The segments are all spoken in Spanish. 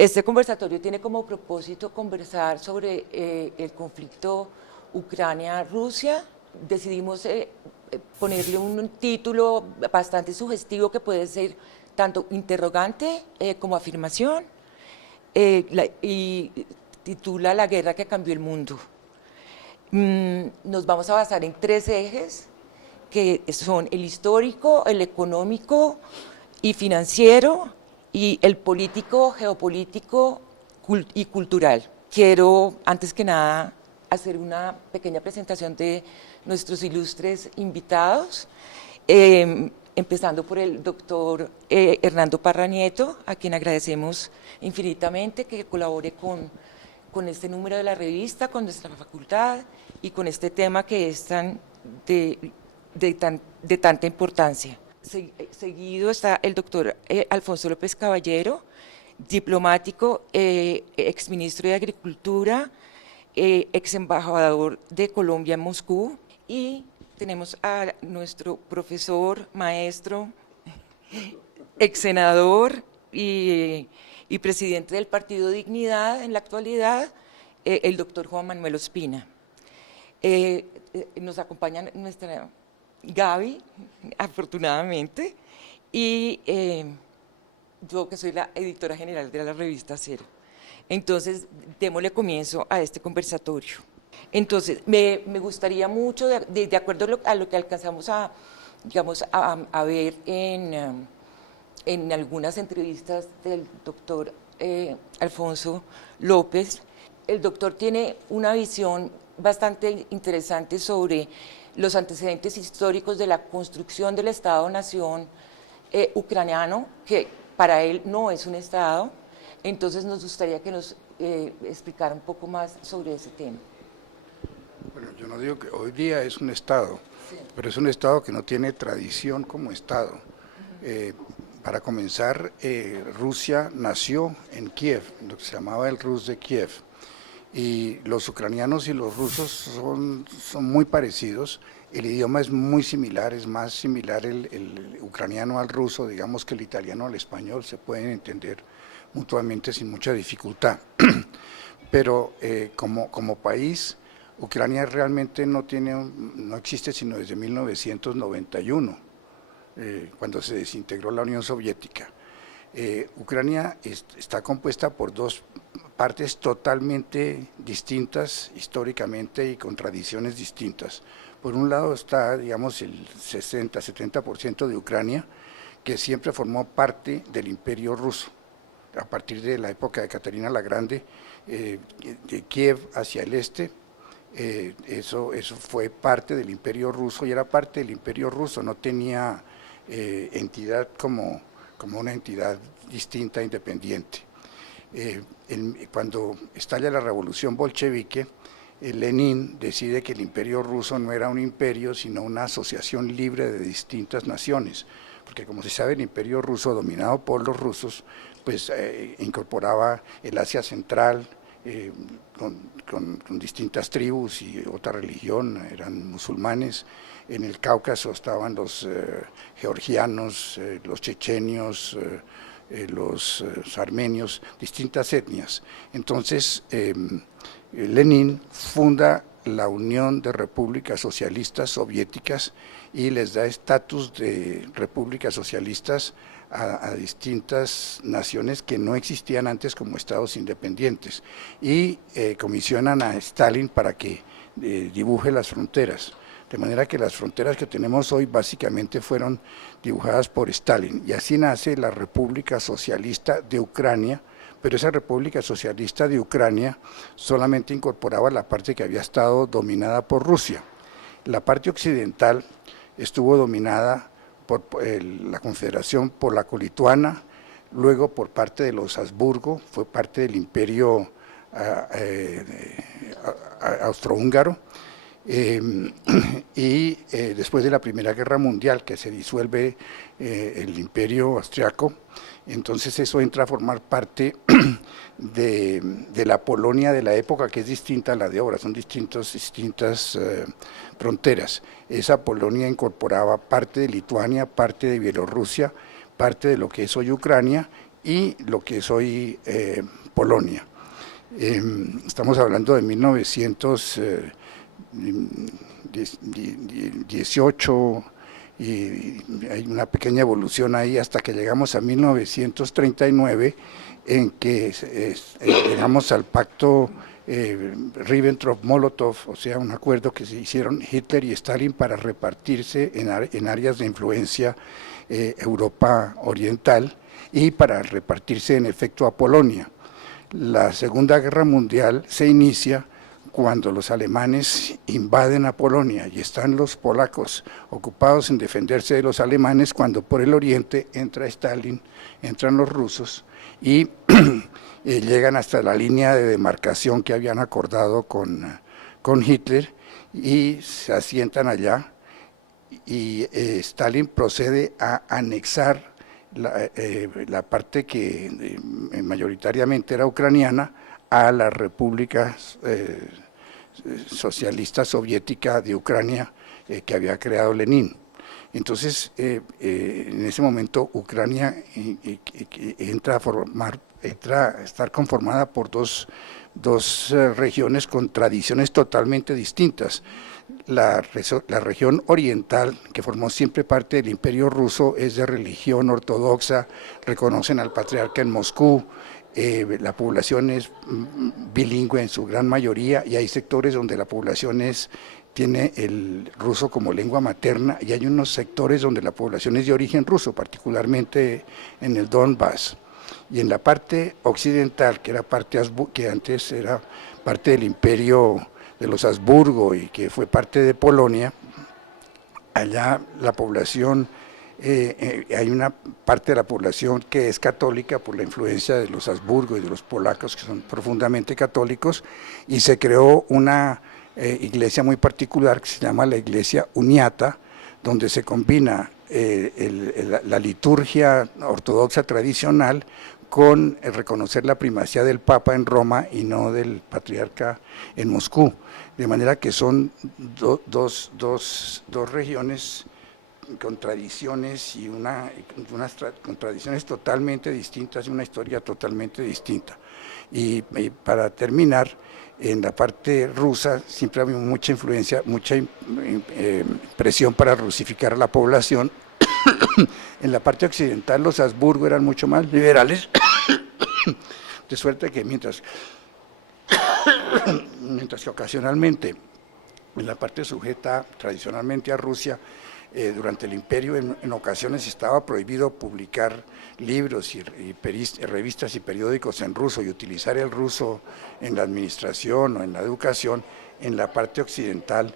Este conversatorio tiene como propósito conversar sobre el conflicto Ucrania-Rusia. Decidimos ponerle un título bastante sugestivo que puede ser tanto interrogante como afirmación, y titula La guerra que cambió el mundo. Nos vamos a basar en tres ejes que son el histórico, el económico y financiero, y el político, geopolítico y cultural. Quiero, antes que nada, hacer una pequeña presentación de nuestros ilustres invitados, empezando por el doctor Hernando Parra Nieto, a quien agradecemos infinitamente que colabore con este número de la revista, con nuestra facultad y con este tema que es de tanta importancia. Seguido está el doctor Alfonso López Caballero, diplomático, exministro de Agricultura, ex embajador de Colombia en Moscú, y tenemos a nuestro profesor, maestro, ex senador y presidente del Partido Dignidad en la actualidad, el doctor Juan Manuel Ospina. Nos acompaña nuestra Gaby, afortunadamente, y yo que soy la editora general de la revista Cero. Entonces, démosle comienzo a este conversatorio. Entonces, me gustaría mucho, de acuerdo a lo que alcanzamos digamos, a ver en algunas entrevistas del doctor Alfonso López, el doctor tiene una visión bastante interesante sobre los antecedentes históricos de la construcción del Estado-Nación ucraniano, que para él no es un Estado. Entonces nos gustaría que nos explicara un poco más sobre ese tema. Bueno, yo no digo que hoy día es un Estado, sí, pero es un Estado que no tiene tradición como Estado. Para comenzar, Rusia nació en Kiev, lo que se llamaba el Rus de Kiev, y los ucranianos y los rusos son muy parecidos. El idioma es muy similar, es más similar el ucraniano al ruso, digamos, que el italiano al español, se pueden entender mutuamente sin mucha dificultad. Pero como país, Ucrania realmente no existe sino desde 1991, cuando se desintegró la Unión Soviética. Ucrania está compuesta por dos partes totalmente distintas históricamente y con tradiciones distintas. Por un lado está, digamos, el 60-70% de Ucrania, que siempre formó parte del Imperio Ruso. A partir de la época de Catarina la Grande, de Kiev hacia el este, eso fue parte del Imperio Ruso y era parte del Imperio Ruso, no tenía entidad como una entidad distinta, independiente. Cuando estalla la revolución bolchevique, Lenin decide que el Imperio Ruso no era un imperio, sino una asociación libre de distintas naciones, porque como se sabe, el Imperio Ruso, dominado por los rusos, pues incorporaba el Asia Central, con distintas tribus y otra religión, eran musulmanes. En el Cáucaso estaban los georgianos, los chechenios, los armenios, distintas etnias. Entonces, Lenin funda la Unión de Repúblicas Socialistas Soviéticas y les da estatus de repúblicas socialistas a distintas naciones que no existían antes como estados independientes, y comisionan a Stalin para que dibuje las fronteras, de manera que las fronteras que tenemos hoy básicamente fueron dibujadas por Stalin, y así nace la República Socialista de Ucrania. Pero esa República Socialista de Ucrania solamente incorporaba la parte que había estado dominada por Rusia. La parte occidental estuvo dominada por la Confederación Polaco-Lituana, luego por parte de los Habsburgo, fue parte del Imperio austrohúngaro, y después de la Primera Guerra Mundial, que se disuelve el Imperio Austriaco, entonces eso entra a formar parte de la Polonia de la época, que es distinta a la de ahora, son distintas fronteras. Esa Polonia incorporaba parte de Lituania, parte de Bielorrusia, parte de lo que es hoy Ucrania, y lo que es hoy Polonia. Estamos hablando de 1918 y hay una pequeña evolución ahí hasta que llegamos a 1939 en que llegamos al pacto Ribbentrop-Molotov, o sea, un acuerdo que se hicieron Hitler y Stalin para repartirse en áreas de influencia Europa Oriental y para repartirse en efecto a Polonia. La Segunda Guerra Mundial se inicia cuando los alemanes invaden a Polonia y están los polacos ocupados en defenderse de los alemanes, cuando por el oriente entra Stalin, entran los rusos y llegan hasta la línea de demarcación que habían acordado con Hitler y se asientan allá, y Stalin procede a anexar la parte que mayoritariamente era ucraniana a la República Socialista Soviética de Ucrania que había creado Lenin. Entonces, en ese momento Ucrania entra a estar conformada por dos regiones con tradiciones totalmente distintas. La región oriental, que formó siempre parte del Imperio Ruso, es de religión ortodoxa, reconocen al patriarca en Moscú, la población es bilingüe en su gran mayoría, y hay sectores donde la población tiene el ruso como lengua materna, y hay unos sectores donde la población es de origen ruso, particularmente en el Donbass. Y en la parte occidental, que antes era parte del Imperio de los Habsburgo y que fue parte de Polonia, allá la población, hay una parte de la población que es católica por la influencia de los Habsburgo y de los polacos, que son profundamente católicos, y se creó una iglesia muy particular que se llama la Iglesia Uniata, donde se combina la liturgia ortodoxa tradicional con reconocer la primacía del Papa en Roma y no del patriarca en Moscú. De manera que son dos regiones con tradiciones y con tradiciones totalmente distintas y una historia totalmente distinta. Y para terminar, en la parte rusa siempre ha habido mucha influencia, mucha presión para rusificar a la población. En la parte occidental los Habsburgo eran mucho más liberales, de suerte que mientras que ocasionalmente en la parte sujeta tradicionalmente a Rusia, durante el imperio en ocasiones estaba prohibido publicar libros y revistas y periódicos en ruso y utilizar el ruso en la administración o en la educación. En la parte occidental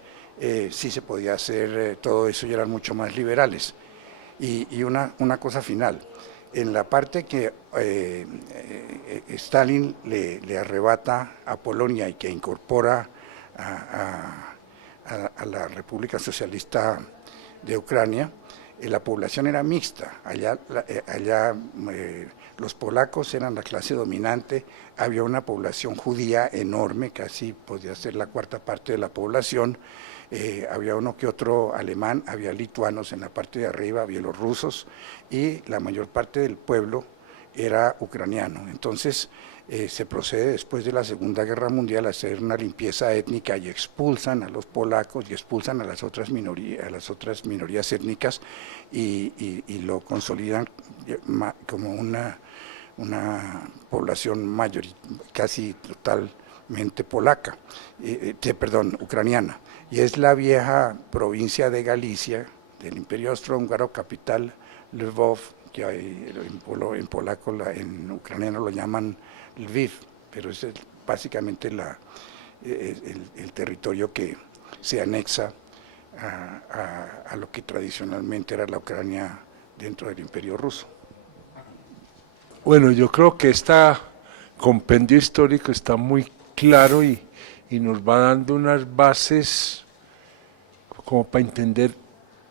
sí se podía hacer todo eso y eran mucho más liberales. Y una cosa final, en la parte que Stalin le arrebata a Polonia y que incorpora a la República Socialista de Ucrania, la población era mixta. Allá los polacos eran la clase dominante, había una población judía enorme, casi podía ser la cuarta parte de la población, había uno que otro alemán, había lituanos en la parte de arriba, bielorrusos, y la mayor parte del pueblo era ucraniano. Entonces se procede después de la Segunda Guerra Mundial a hacer una limpieza étnica y expulsan a los polacos y expulsan a las otras minorías étnicas y lo consolidan como una población casi totalmente polaca, ucraniana. Y es la vieja provincia de Galicia, del Imperio Austrohúngaro, capital Lvov, que en polaco, en ucraniano lo llaman Lviv, pero es básicamente el territorio que se anexa a lo que tradicionalmente era la Ucrania dentro del Imperio Ruso. Bueno, yo creo que este compendio histórico está muy claro y nos va dando unas bases como para entender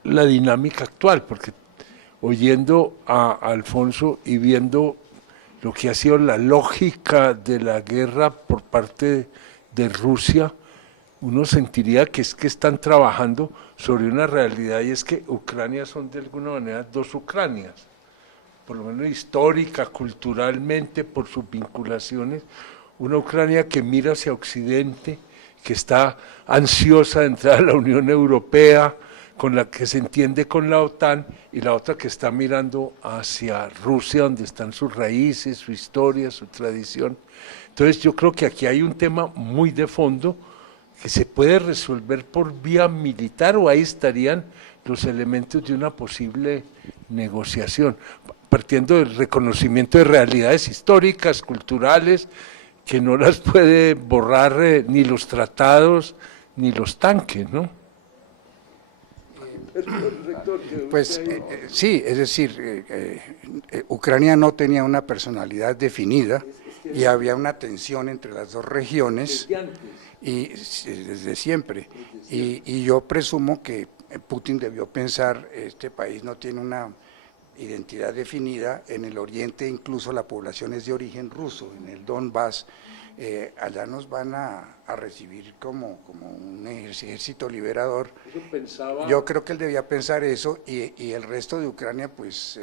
la dinámica actual, porque oyendo a Alfonso y viendo lo que ha sido la lógica de la guerra por parte de Rusia, uno sentiría que es que están trabajando sobre una realidad, y es que Ucrania son de alguna manera dos Ucranias, por lo menos histórica, culturalmente, por sus vinculaciones, una Ucrania que mira hacia Occidente, que está ansiosa de entrar a la Unión Europea, con la que se entiende con la OTAN, y la otra que está mirando hacia Rusia, donde están sus raíces, su historia, su tradición. Entonces yo creo que aquí hay un tema muy de fondo que se puede resolver por vía militar, o ahí estarían los elementos de una posible negociación, partiendo del reconocimiento de realidades históricas, culturales, que no las puede borrar ni los tratados ni los tanques, ¿no? Pues sí, es decir, Ucrania no tenía una personalidad definida y había una tensión entre las dos regiones y desde siempre. Y yo presumo que Putin debió pensar, este país no tiene una identidad definida, en el oriente incluso la población es de origen ruso, en el Donbass, allá nos van a recibir como un ejército liberador. Yo creo que él debía pensar eso, y el resto de Ucrania, pues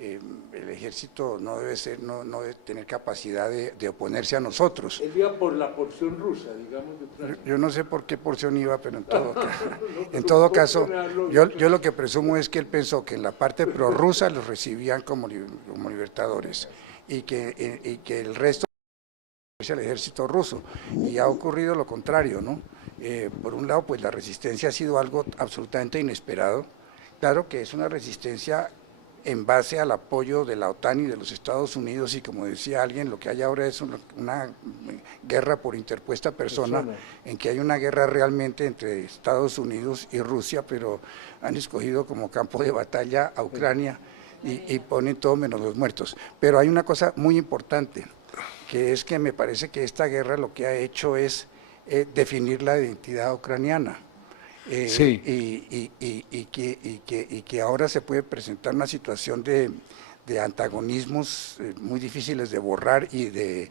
el ejército no debe tener capacidad de oponerse a nosotros. Él iba por la porción rusa, digamos, de Ucrania. Yo no sé por qué porción iba, pero en todo caso, yo lo que presumo es que él pensó que en la parte prorrusa los recibían como libertadores, y que el resto al ejército ruso, y ha ocurrido lo contrario, ¿no? Por un lado, pues la resistencia ha sido algo absolutamente inesperado. Claro que es una resistencia en base al apoyo de la OTAN y de los Estados Unidos, y como decía alguien, lo que hay ahora es una guerra por interpuesta persona, en que hay una guerra realmente entre Estados Unidos y Rusia, pero han escogido como campo de batalla a Ucrania y ponen todo menos los muertos. Pero hay una cosa muy importante, que es que me parece que esta guerra lo que ha hecho es definir la identidad ucraniana. Sí. Y que ahora se puede presentar una situación de antagonismos muy difíciles de borrar, y de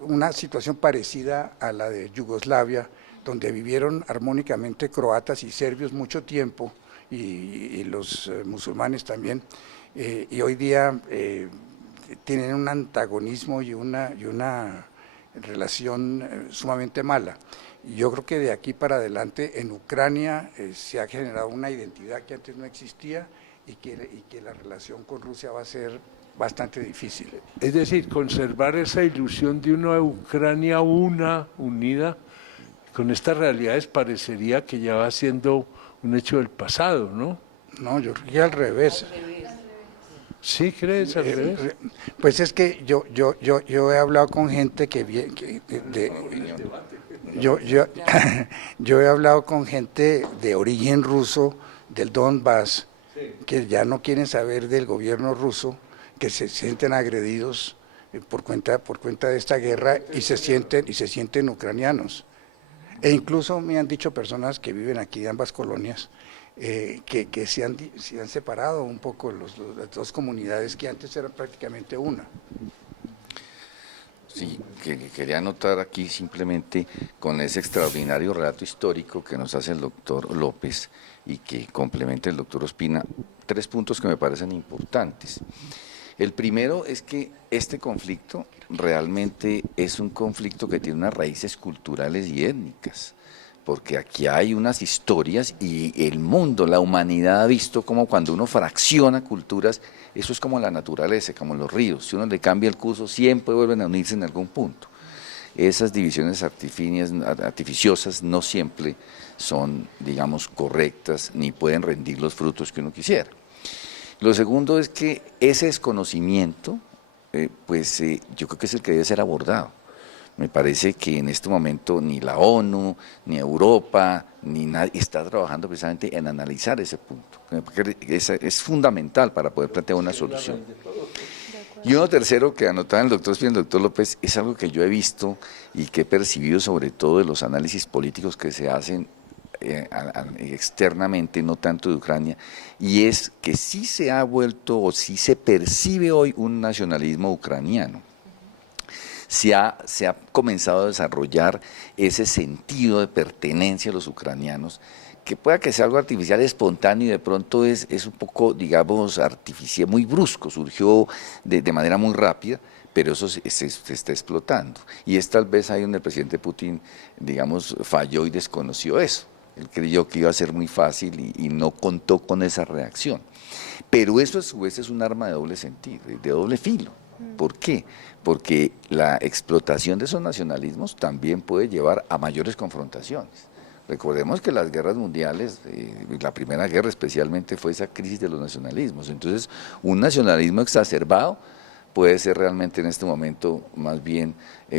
una situación parecida a la de Yugoslavia, donde vivieron armónicamente croatas y serbios mucho tiempo, y los musulmanes también, y hoy día tienen un antagonismo y una relación sumamente mala. Yo creo que de aquí para adelante en Ucrania se ha generado una identidad que antes no existía, y que la relación con Rusia va a ser bastante difícil. Es decir, conservar esa ilusión de una Ucrania unida, con estas realidades parecería que ya va siendo un hecho del pasado, ¿no? No, yo creo que al revés. ¿Sí crees al revés? Pues es que yo he hablado con gente yo he hablado con gente de origen ruso del Donbass, que ya no quieren saber del gobierno ruso, que se sienten agredidos por cuenta de esta guerra, y se sienten ucranianos. E incluso me han dicho personas que viven aquí de ambas colonias, que se han separado un poco las dos comunidades que antes eran prácticamente una. Sí, que quería anotar aquí simplemente con ese extraordinario relato histórico que nos hace el doctor López y que complementa el doctor Ospina, 3 puntos que me parecen importantes. El primero es que este conflicto realmente es un conflicto que tiene unas raíces culturales y étnicas, porque aquí hay unas historias, y el mundo, la humanidad ha visto como cuando uno fracciona culturas, eso es como la naturaleza, como los ríos, si uno le cambia el curso siempre vuelven a unirse en algún punto. Esas divisiones artificiosas no siempre son, digamos, correctas, ni pueden rendir los frutos que uno quisiera. Lo segundo es que ese desconocimiento, yo creo que es el que debe ser abordado. Me parece que en este momento ni la ONU, ni Europa, ni nadie está trabajando precisamente en analizar ese punto. Es fundamental para poder plantear una solución. Y uno tercero que anotaba el doctor Espina y el doctor López, es algo que yo he visto y que he percibido sobre todo de los análisis políticos que se hacen externamente, no tanto de Ucrania, y es que sí se ha vuelto, o sí se percibe hoy un nacionalismo ucraniano. se ha comenzado a desarrollar ese sentido de pertenencia a los ucranianos, que pueda que sea algo artificial, espontáneo, y de pronto es un poco, digamos, artificial, muy brusco, surgió de manera muy rápida, pero eso se está explotando. Y es tal vez ahí donde el presidente Putin, digamos, falló y desconoció eso. Él creyó que iba a ser muy fácil y no contó con esa reacción. Pero eso a su vez es un arma de doble sentido, de doble filo. ¿Por qué? Porque la explotación de esos nacionalismos también puede llevar a mayores confrontaciones. Recordemos que las guerras mundiales, la Primera Guerra especialmente, fue esa crisis de los nacionalismos. Entonces, un nacionalismo exacerbado puede ser realmente en este momento más bien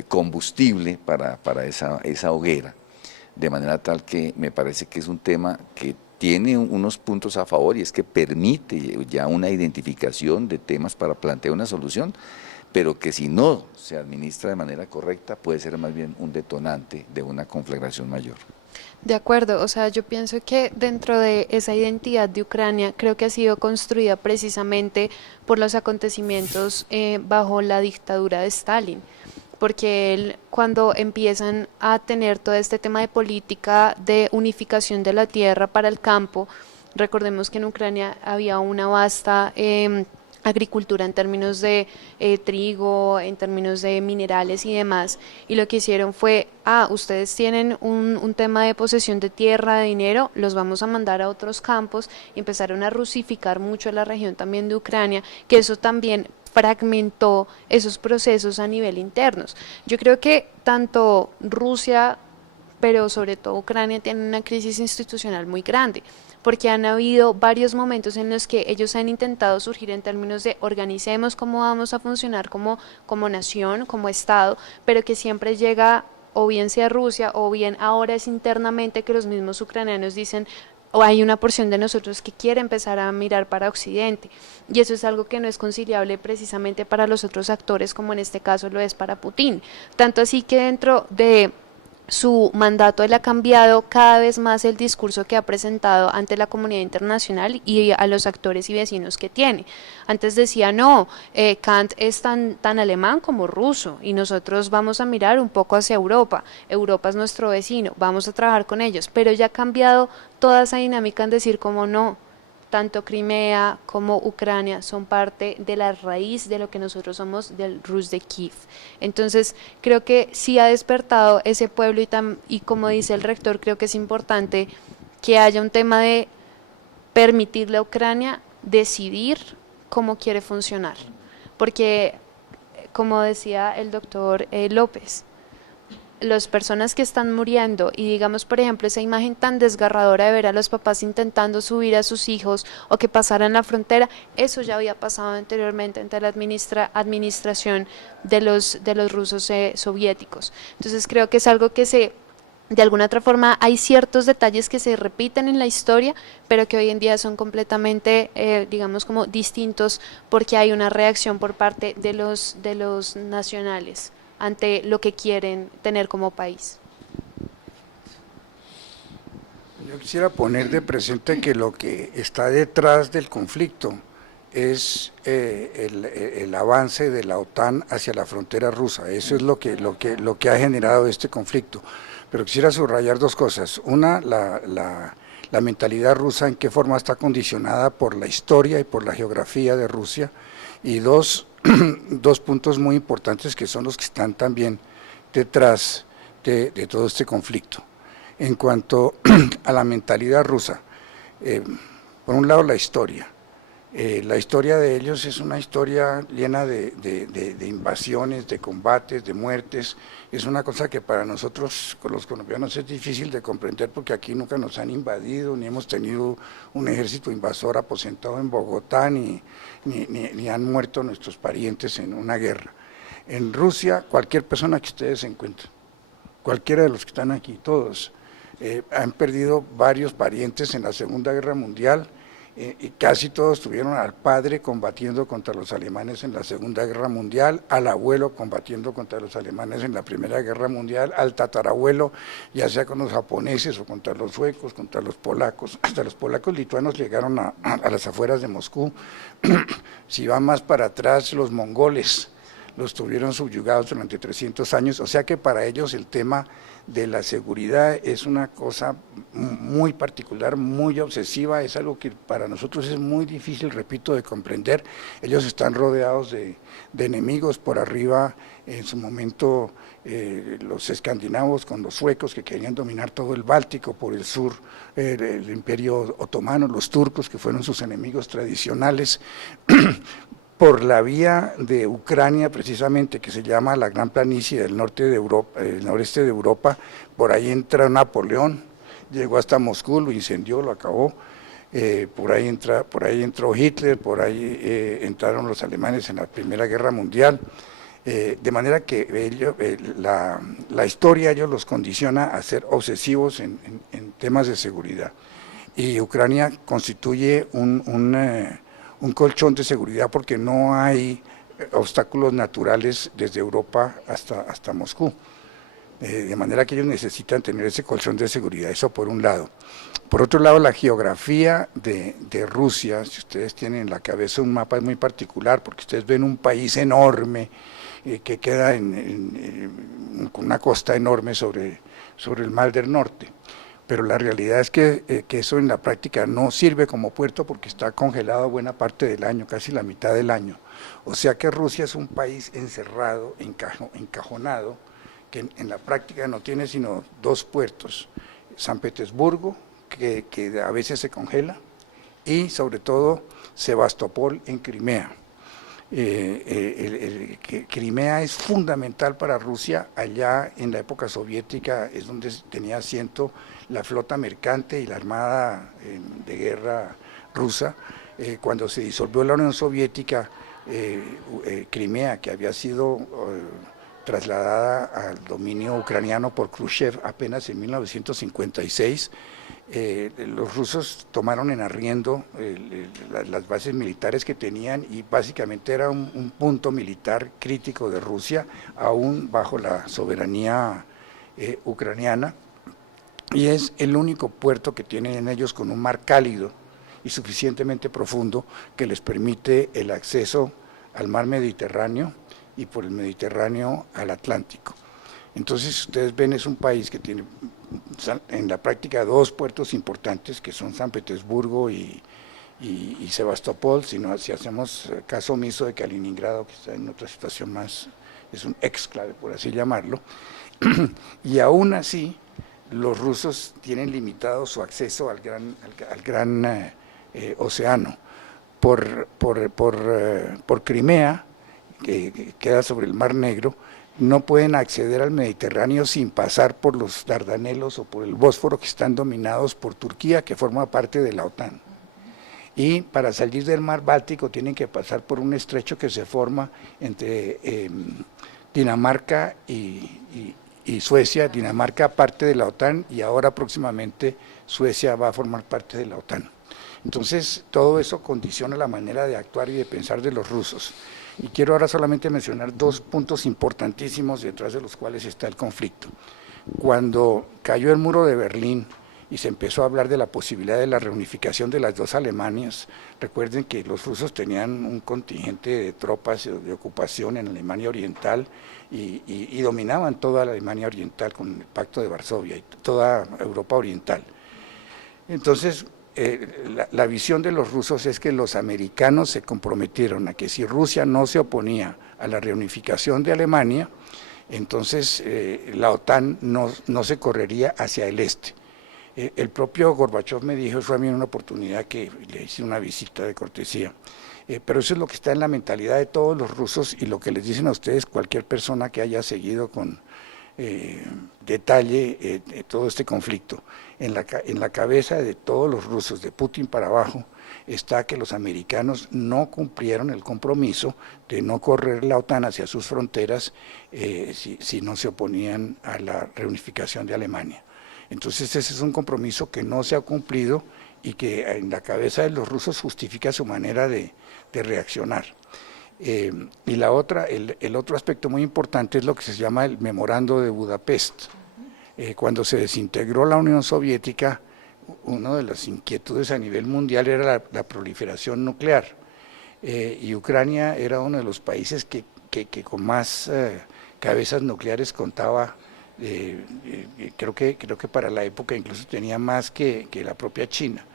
combustible para esa hoguera. De manera tal que me parece que es un tema que tiene unos puntos a favor, y es que permite ya una identificación de temas para plantear una solución, pero que si no se administra de manera correcta puede ser más bien un detonante de una conflagración mayor. De acuerdo, o sea, yo pienso que dentro de esa identidad de Ucrania creo que ha sido construida precisamente por los acontecimientos bajo la dictadura de Stalin, porque cuando empiezan a tener todo este tema de política de unificación de la tierra para el campo, recordemos que en Ucrania había una vasta agricultura en términos de trigo, en términos de minerales y demás, y lo que hicieron fue, ustedes tienen un tema de posesión de tierra, de dinero, los vamos a mandar a otros campos, y empezaron a rusificar mucho la región también de Ucrania, que eso también fragmentó esos procesos a nivel internos. Yo creo que tanto Rusia, pero sobre todo Ucrania, tiene una crisis institucional muy grande, porque han habido varios momentos en los que ellos han intentado surgir en términos de organicemos cómo vamos a funcionar como nación, como Estado, pero que siempre llega, o bien sea Rusia, o bien ahora es internamente que los mismos ucranianos dicen, o hay una porción de nosotros que quiere empezar a mirar para Occidente, y eso es algo que no es conciliable precisamente para los otros actores, como en este caso lo es para Putin, tanto así que dentro de su mandato él ha cambiado cada vez más el discurso que ha presentado ante la comunidad internacional y a los actores y vecinos que tiene. Antes decía, no, Kant es tan alemán como ruso, y nosotros vamos a mirar un poco hacia Europa, Europa es nuestro vecino, vamos a trabajar con ellos, pero ya ha cambiado toda esa dinámica en decir como no, tanto Crimea como Ucrania son parte de la raíz de lo que nosotros somos del Rus de Kiev. Entonces creo que sí ha despertado ese pueblo, y como dice el rector, creo que es importante que haya un tema de permitirle a Ucrania decidir cómo quiere funcionar, porque como decía el doctor López, las personas que están muriendo, y digamos por ejemplo esa imagen tan desgarradora de ver a los papás intentando subir a sus hijos o que pasaran la frontera, eso ya había pasado anteriormente ante la administración de los rusos soviéticos. Entonces creo que es algo que de alguna otra forma hay ciertos detalles que se repiten en la historia, pero que hoy en día son completamente, digamos, como distintos, porque hay una reacción por parte de los nacionales ante lo que quieren tener como país. Yo quisiera poner de presente que lo que está detrás del conflicto es el avance de la OTAN hacia la frontera rusa. Eso es lo que ha generado este conflicto. Pero quisiera subrayar dos cosas. Una, la mentalidad rusa, en qué forma está condicionada por la historia y por la geografía de Rusia. Y dos puntos muy importantes que son los que están también detrás de todo este conflicto. En cuanto a la mentalidad rusa, por un lado la historia. La historia de ellos es una historia llena de invasiones, de combates, de muertes. Es una cosa que para nosotros, los colombianos, es difícil de comprender, porque aquí nunca nos han invadido, ni hemos tenido un ejército invasor aposentado en Bogotá, ni han muerto nuestros parientes en una guerra. En Rusia, cualquier persona que ustedes encuentren, cualquiera de los que están aquí, todos, han perdido varios parientes en la Segunda Guerra Mundial, y casi todos tuvieron al padre combatiendo contra los alemanes en la Segunda Guerra Mundial, al abuelo combatiendo contra los alemanes en la Primera Guerra Mundial, al tatarabuelo, ya sea con los japoneses o contra los suecos, contra los polacos. Hasta los polacos lituanos llegaron a las afueras de Moscú. Si va más para atrás, los mongoles los tuvieron subyugados durante 300 años, o sea que para ellos el tema de la seguridad es una cosa muy particular, muy obsesiva, es algo que para nosotros es muy difícil, repito, de comprender. Ellos están rodeados de enemigos por arriba, en su momento los escandinavos con los suecos que querían dominar todo el Báltico, por el sur el Imperio Otomano, los turcos que fueron sus enemigos tradicionales, por la vía de Ucrania precisamente, que se llama la Gran Planicie del norte de Europa, el noreste de Europa, por ahí entra Napoleón, llegó hasta Moscú, lo incendió, lo acabó, por ahí entró Hitler, por ahí entraron los alemanes en la Primera Guerra Mundial, de manera que la historia ellos los condiciona a ser obsesivos en temas de seguridad. Y Ucrania constituye un colchón de seguridad porque no hay obstáculos naturales desde Europa hasta Moscú. De manera que ellos necesitan tener ese colchón de seguridad, eso por un lado. Por otro lado, la geografía de Rusia, si ustedes tienen en la cabeza un mapa muy particular, porque ustedes ven un país enorme que queda con una costa enorme sobre el Mar del Norte. Pero la realidad es que eso en la práctica no sirve como puerto porque está congelado buena parte del año, casi la mitad del año. O sea que Rusia es un país encerrado, encajonado, que en la práctica no tiene sino dos puertos, San Petersburgo, que a veces se congela, y sobre todo Sebastopol en Crimea. Crimea es fundamental para Rusia, allá en la época soviética es donde tenía asiento la flota mercante y la armada de guerra rusa. Cuando se disolvió la Unión Soviética, Crimea, que había sido trasladada al dominio ucraniano por Khrushchev apenas en 1956, los rusos tomaron en arriendo las bases militares que tenían y básicamente era un punto militar crítico de Rusia, aún bajo la soberanía ucraniana, y es el único puerto que tienen ellos con un mar cálido y suficientemente profundo que les permite el acceso al mar Mediterráneo y por el Mediterráneo al Atlántico. Entonces ustedes ven, es un país que tiene en la práctica dos puertos importantes que son San Petersburgo y Sebastopol, si hacemos caso omiso de Kaliningrado, que está en otra situación más, es un exclave por así llamarlo, y aún así los rusos tienen limitado su acceso al gran océano. Por Crimea, que queda sobre el Mar Negro, no pueden acceder al Mediterráneo sin pasar por los Dardanelos o por el Bósforo, que están dominados por Turquía, que forma parte de la OTAN. Y para salir del Mar Báltico tienen que pasar por un estrecho que se forma entre Dinamarca y Suecia. Dinamarca parte de la OTAN y ahora próximamente Suecia va a formar parte de la OTAN. Entonces todo eso condiciona la manera de actuar y de pensar de los rusos. Y quiero ahora solamente mencionar dos puntos importantísimos detrás de los cuales está el conflicto. Cuando cayó el muro de Berlín y se empezó a hablar de la posibilidad de la reunificación de las dos Alemanias, recuerden que los rusos tenían un contingente de tropas de ocupación en Alemania Oriental y dominaban toda la Alemania Oriental con el Pacto de Varsovia y toda Europa Oriental. Entonces, la visión de los rusos es que los americanos se comprometieron a que si Rusia no se oponía a la reunificación de Alemania, entonces la OTAN no se correría hacia el este. El propio Gorbachov me dijo, fue a mí una oportunidad que le hice una visita de cortesía, pero eso es lo que está en la mentalidad de todos los rusos y lo que les dicen a ustedes cualquier persona que haya seguido con detalle todo este conflicto. En la cabeza de todos los rusos, de Putin para abajo, está que los americanos no cumplieron el compromiso de no correr la OTAN hacia sus fronteras si no se oponían a la reunificación de Alemania. Entonces ese es un compromiso que no se ha cumplido y que en la cabeza de los rusos justifica su manera de reaccionar. Y la otra, el otro aspecto muy importante es lo que se llama el Memorando de Budapest. Cuando se desintegró la Unión Soviética, una de las inquietudes a nivel mundial era la proliferación nuclear. Y Ucrania era uno de los países que que con más cabezas nucleares contaba. Creo que para la época incluso tenía más que la propia China.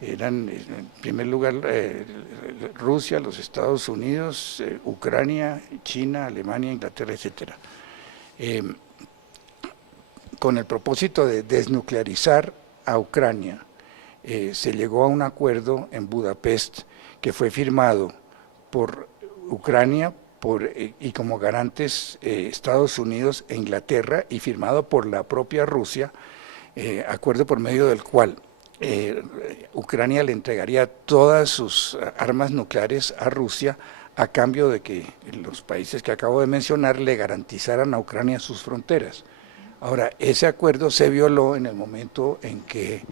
Eran en primer lugar Rusia, los Estados Unidos, Ucrania, China, Alemania, Inglaterra, etcétera. Con el propósito de desnuclearizar a Ucrania, se llegó a un acuerdo en Budapest que fue firmado por Ucrania y como garantes Estados Unidos e Inglaterra, y firmado por la propia Rusia, acuerdo por medio del cual Ucrania le entregaría todas sus armas nucleares a Rusia a cambio de que los países que acabo de mencionar le garantizaran a Ucrania sus fronteras. Ahora, ese acuerdo se violó en el momento en que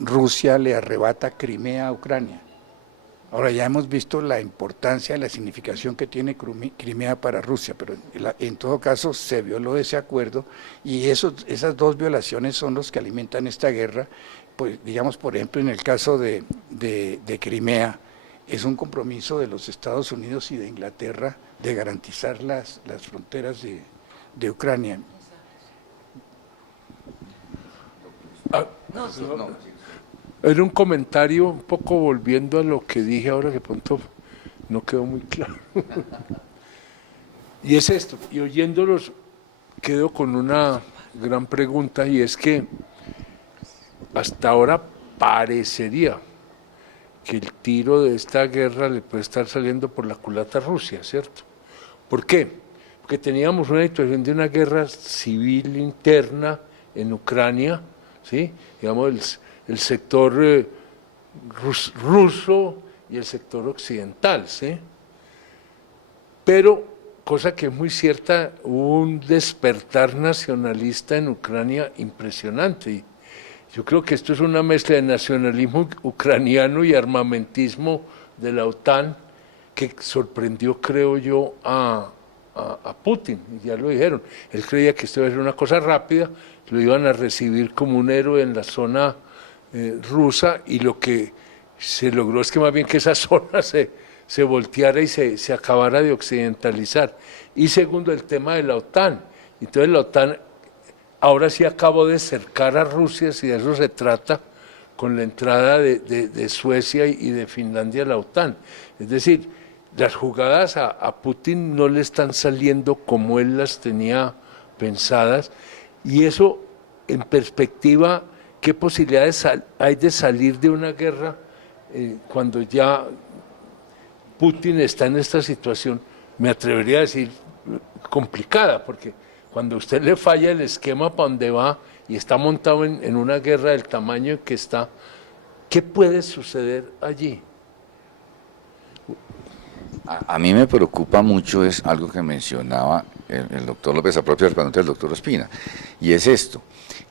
Rusia le arrebata Crimea a Ucrania. Ahora ya hemos visto la importancia y la significación que tiene Crimea para Rusia, pero en todo caso se violó ese acuerdo, y esas dos violaciones son los que alimentan esta guerra. Pues digamos, por ejemplo, en el caso de Crimea, es un compromiso de los Estados Unidos y de Inglaterra de garantizar las fronteras de Ucrania. Era un comentario un poco volviendo a lo que dije ahora, que pronto no quedó muy claro. Y es esto, y oyéndolos quedo con una gran pregunta, y es que hasta ahora parecería que el tiro de esta guerra le puede estar saliendo por la culata a Rusia, ¿cierto? ¿Por qué? Porque teníamos una situación de una guerra civil interna en Ucrania, ¿sí? Digamos, el sector ruso y el sector occidental, ¿sí? Pero, cosa que es muy cierta, hubo un despertar nacionalista en Ucrania impresionante. Y yo creo que esto es una mezcla de nacionalismo ucraniano y armamentismo de la OTAN que sorprendió, creo yo, a Putin, y ya lo dijeron. Él creía que esto iba a ser una cosa rápida, lo iban a recibir como un héroe en la zona rusa, y lo que se logró es que más bien que esa zona se volteara y se acabara de occidentalizar. Y segundo, el tema de la OTAN. Entonces la OTAN ahora sí acabó de cercar a Rusia, si de eso se trata, con la entrada de Suecia y de Finlandia a la OTAN. Es decir, las jugadas a Putin no le están saliendo como él las tenía pensadas, y eso en perspectiva, ¿qué posibilidades hay de salir de una guerra cuando ya Putin está en esta situación? Me atrevería a decir complicada, porque cuando a usted le falla el esquema para donde va y está montado en una guerra del tamaño que está, ¿qué puede suceder allí? A mí me preocupa mucho, es algo que mencionaba el doctor López a propia respuesta del doctor Ospina, y es esto,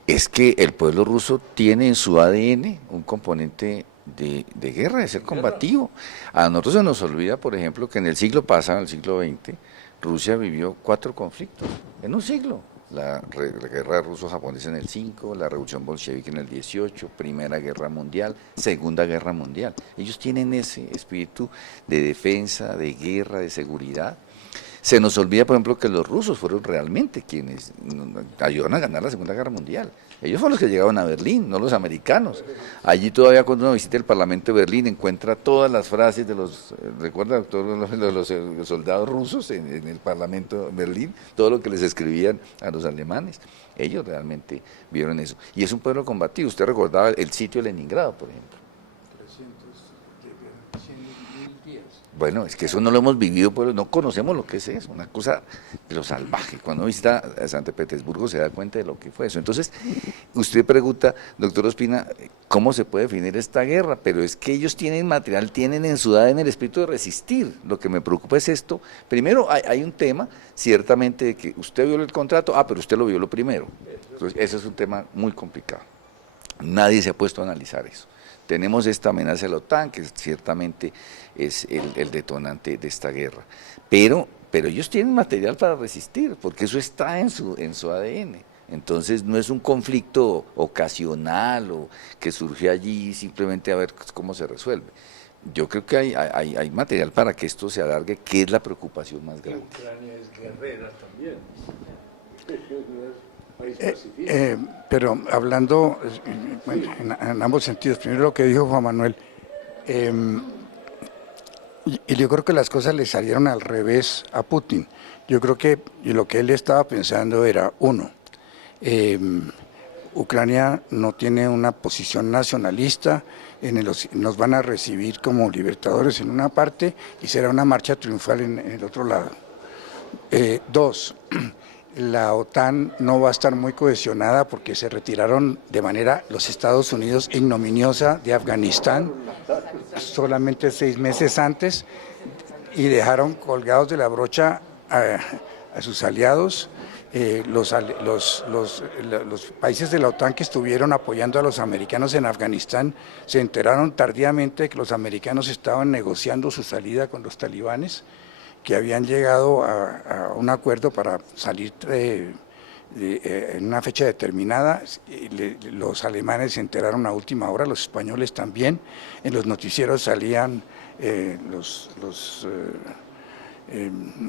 es que el pueblo ruso tiene en su ADN un componente de guerra, de ser combativo. A nosotros se nos olvida, por ejemplo, que en el siglo pasado, en el siglo XX, Rusia vivió 4 conflictos en un siglo. La guerra ruso-japonesa en el 5, la revolución bolchevique en el 18, Primera Guerra Mundial, Segunda Guerra Mundial. Ellos tienen ese espíritu de defensa, de guerra, de seguridad. Se nos olvida, por ejemplo, que los rusos fueron realmente quienes ayudaron a ganar la Segunda Guerra Mundial. Ellos fueron los que llegaron a Berlín, no los americanos. Allí todavía cuando uno visita el Parlamento de Berlín encuentra todas las frases de los, recuerda doctor, los soldados rusos en el Parlamento de Berlín, todo lo que les escribían a los alemanes. Ellos realmente vieron eso. Y es un pueblo combativo. Usted recordaba el sitio de Leningrado, por ejemplo. Bueno, es que eso no lo hemos vivido, pues no conocemos lo que es eso, una cosa de lo salvaje. Cuando uno visita a San Petersburgo se da cuenta de lo que fue eso. Entonces, usted pregunta, doctor Ospina, ¿cómo se puede definir esta guerra? Pero es que ellos tienen material, tienen en su ADN el espíritu de resistir. Lo que me preocupa es esto. Primero, hay un tema, ciertamente, de que usted violó el contrato, pero usted lo violó primero. Entonces, ese es un tema muy complicado. Nadie se ha puesto a analizar eso. Tenemos esta amenaza de la OTAN, que ciertamente es el detonante de esta guerra. Pero ellos tienen material para resistir, porque eso está en su ADN. Entonces no es un conflicto ocasional o que surge allí simplemente a ver cómo se resuelve. yo creo que hay material para que esto se alargue, que es la preocupación más grande. Ucrania es guerrera también. País pacifista. Pero hablando bueno, en ambos sentidos, primero lo que dijo Juan Manuel, y yo creo que las cosas le salieron al revés a Putin. Yo creo que lo que él estaba pensando era, uno, Ucrania no tiene una posición nacionalista, nos van a recibir como libertadores en una parte y será una marcha triunfal en el otro lado. Dos, la OTAN no va a estar muy cohesionada porque se retiraron de manera los Estados Unidos ignominiosa de Afganistán solamente 6 meses antes y dejaron colgados de la brocha a sus aliados. Los países de la OTAN que estuvieron apoyando a los americanos en Afganistán se enteraron tardíamente de que los americanos estaban negociando su salida con los talibanes, que habían llegado a un acuerdo para salir en una fecha determinada. Los alemanes se enteraron a última hora, los españoles también. En los noticieros salían los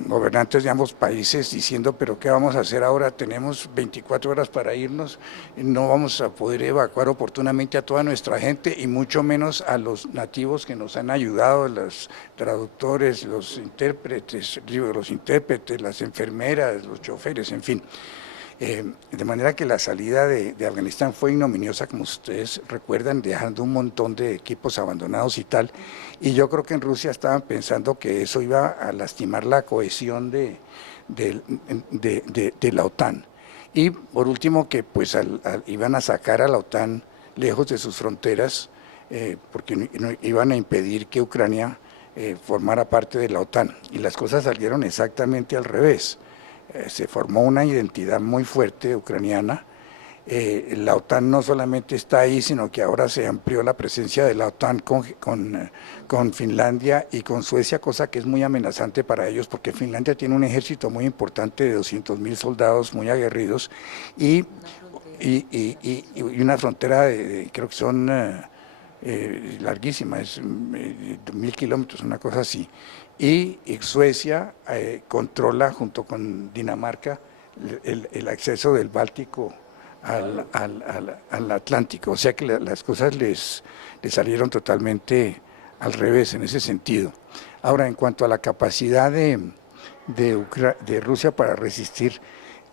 gobernantes de ambos países diciendo, pero ¿qué vamos a hacer ahora? Tenemos 24 horas para irnos, no vamos a poder evacuar oportunamente a toda nuestra gente y mucho menos a los nativos que nos han ayudado, los traductores, los intérpretes, las enfermeras, los choferes, en fin. De manera que la salida de Afganistán fue ignominiosa, como ustedes recuerdan, dejando un montón de equipos abandonados y tal. Y yo creo que en Rusia estaban pensando que eso iba a lastimar la cohesión de la OTAN. Y por último, que pues iban a sacar a la OTAN lejos de sus fronteras, porque iban a impedir que Ucrania formara parte de la OTAN. Y las cosas salieron exactamente al revés. Se formó una identidad muy fuerte ucraniana. La OTAN no solamente está ahí, sino que ahora se amplió la presencia de la OTAN con Finlandia y con Suecia, cosa que es muy amenazante para ellos, porque Finlandia tiene un ejército muy importante de 200.000 soldados muy aguerridos y una frontera creo que son larguísima, es 1.000 kilómetros, una cosa así. Y Suecia controla junto con Dinamarca el acceso del Báltico al Atlántico, o sea que las cosas les salieron totalmente al revés en ese sentido. Ahora, en cuanto a la capacidad de Rusia para resistir,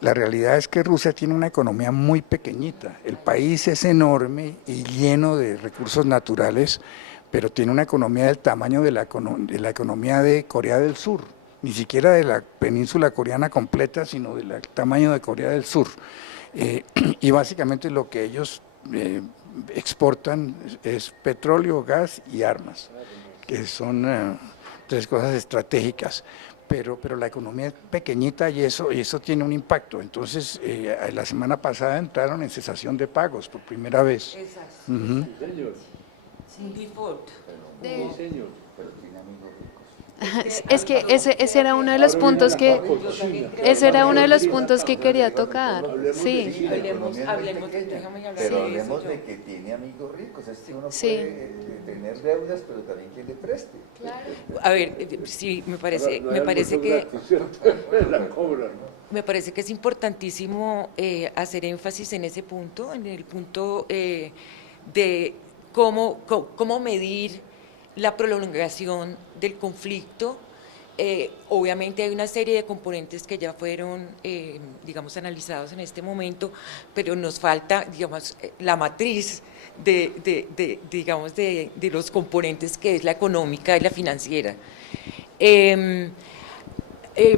la realidad es que Rusia tiene una economía muy pequeñita, el país es enorme y lleno de recursos naturales, pero tiene una economía del tamaño de la economía de Corea del Sur, ni siquiera de la península coreana completa, sino del tamaño de Corea del Sur. Y básicamente lo que ellos exportan es petróleo, gas y armas, que son 3 cosas estratégicas. Pero la economía es pequeñita y eso tiene un impacto. Entonces, la semana pasada entraron en cesación de pagos por primera vez. Exacto. Uh-huh. Sin default. Es que ese era uno de los puntos que quería tocar. Sí. Hablemos, déjame hablar Pero de hablemos eso. de que tiene amigos ricos, es que uno Sí. puede tener deudas, pero también que le preste. A ver, sí, me parece que me parece que es importantísimo hacer énfasis en ese punto, en el punto de cómo medir la prolongación del conflicto. Obviamente hay una serie de componentes que ya fueron, digamos, analizados en este momento, pero nos falta, digamos, la matriz digamos, de los componentes que es la económica y la financiera.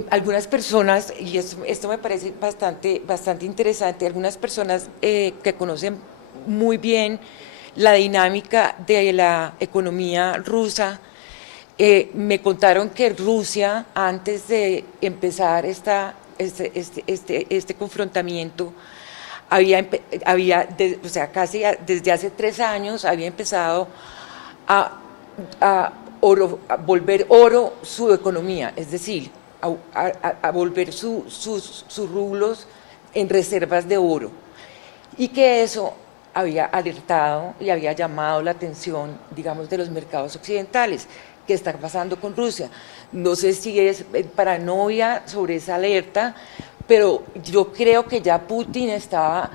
Algunas personas, y esto me parece bastante interesante, algunas personas que conocen muy bien la dinámica de la economía rusa, me contaron que Rusia, antes de empezar este confrontamiento, o sea, casi desde hace 3 años había empezado a volver oro su economía, es decir, a volver sus rublos en reservas de oro. Y que eso había alertado y había llamado la atención, digamos, de los mercados occidentales. ¿Qué está pasando con Rusia? No sé si es paranoia sobre esa alerta, pero yo creo que ya Putin estaba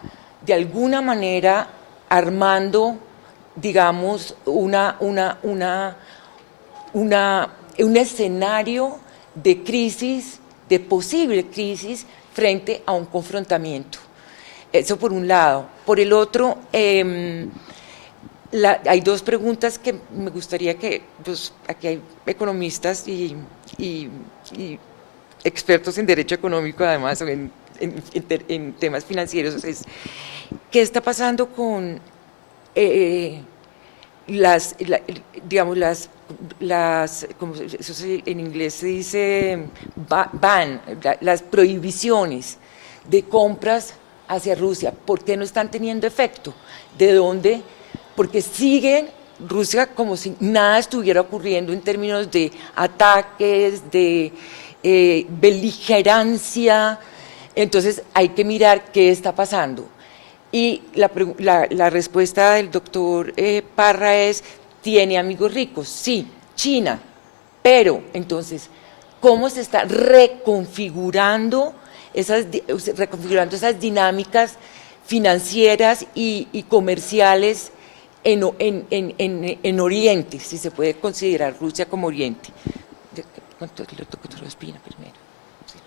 de alguna manera armando, digamos, un escenario de crisis, de posible crisis, frente a un confrontamiento. Eso por un lado. Por el otro, hay dos preguntas que me gustaría que, pues, aquí hay economistas y expertos en derecho económico, además, o en temas financieros, es ¿qué está pasando con digamos, como en inglés se dice las prohibiciones de compras hacia Rusia? ¿Por qué no están teniendo efecto? ¿De dónde? Porque siguen Rusia como si nada estuviera ocurriendo en términos de ataques, de beligerancia. Entonces hay que mirar qué está pasando. Y la respuesta del doctor Parra es, ¿tiene amigos ricos? Sí, China. Pero, entonces, ¿cómo se está reconfigurando esas dinámicas financieras y comerciales en Oriente, si se puede considerar Rusia como Oriente? Doctor Ospina primero. Sí.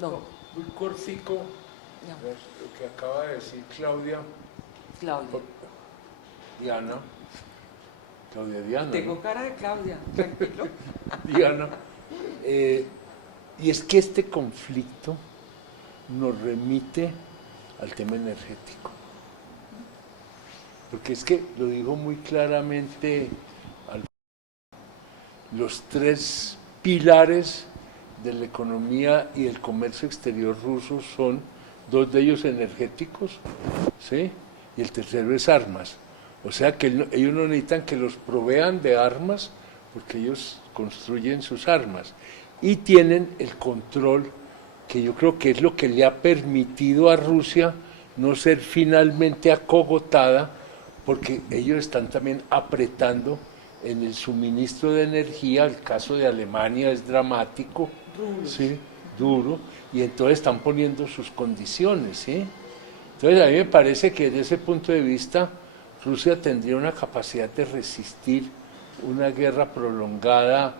No. Muy cortico, lo que acaba de decir Claudia. Diana. Diana. Tengo ¿no? cara de Claudia, tranquilo. Diana. Y es que este conflicto nos remite al tema energético. Porque es que lo dijo muy claramente los tres pilares de la economía y el comercio exterior ruso son dos de ellos energéticos, ¿sí? Y el tercero es armas. O sea que ellos no necesitan que los provean de armas porque ellos construyen sus armas y tienen el control, que yo creo que es lo que le ha permitido a Rusia no ser finalmente acogotada, porque ellos están también apretando en el suministro de energía. El caso de Alemania es dramático, ¿sí? Duro, y entonces están poniendo sus condiciones, ¿sí? Entonces a mí me parece que desde ese punto de vista Rusia tendría una capacidad de resistir una guerra prolongada,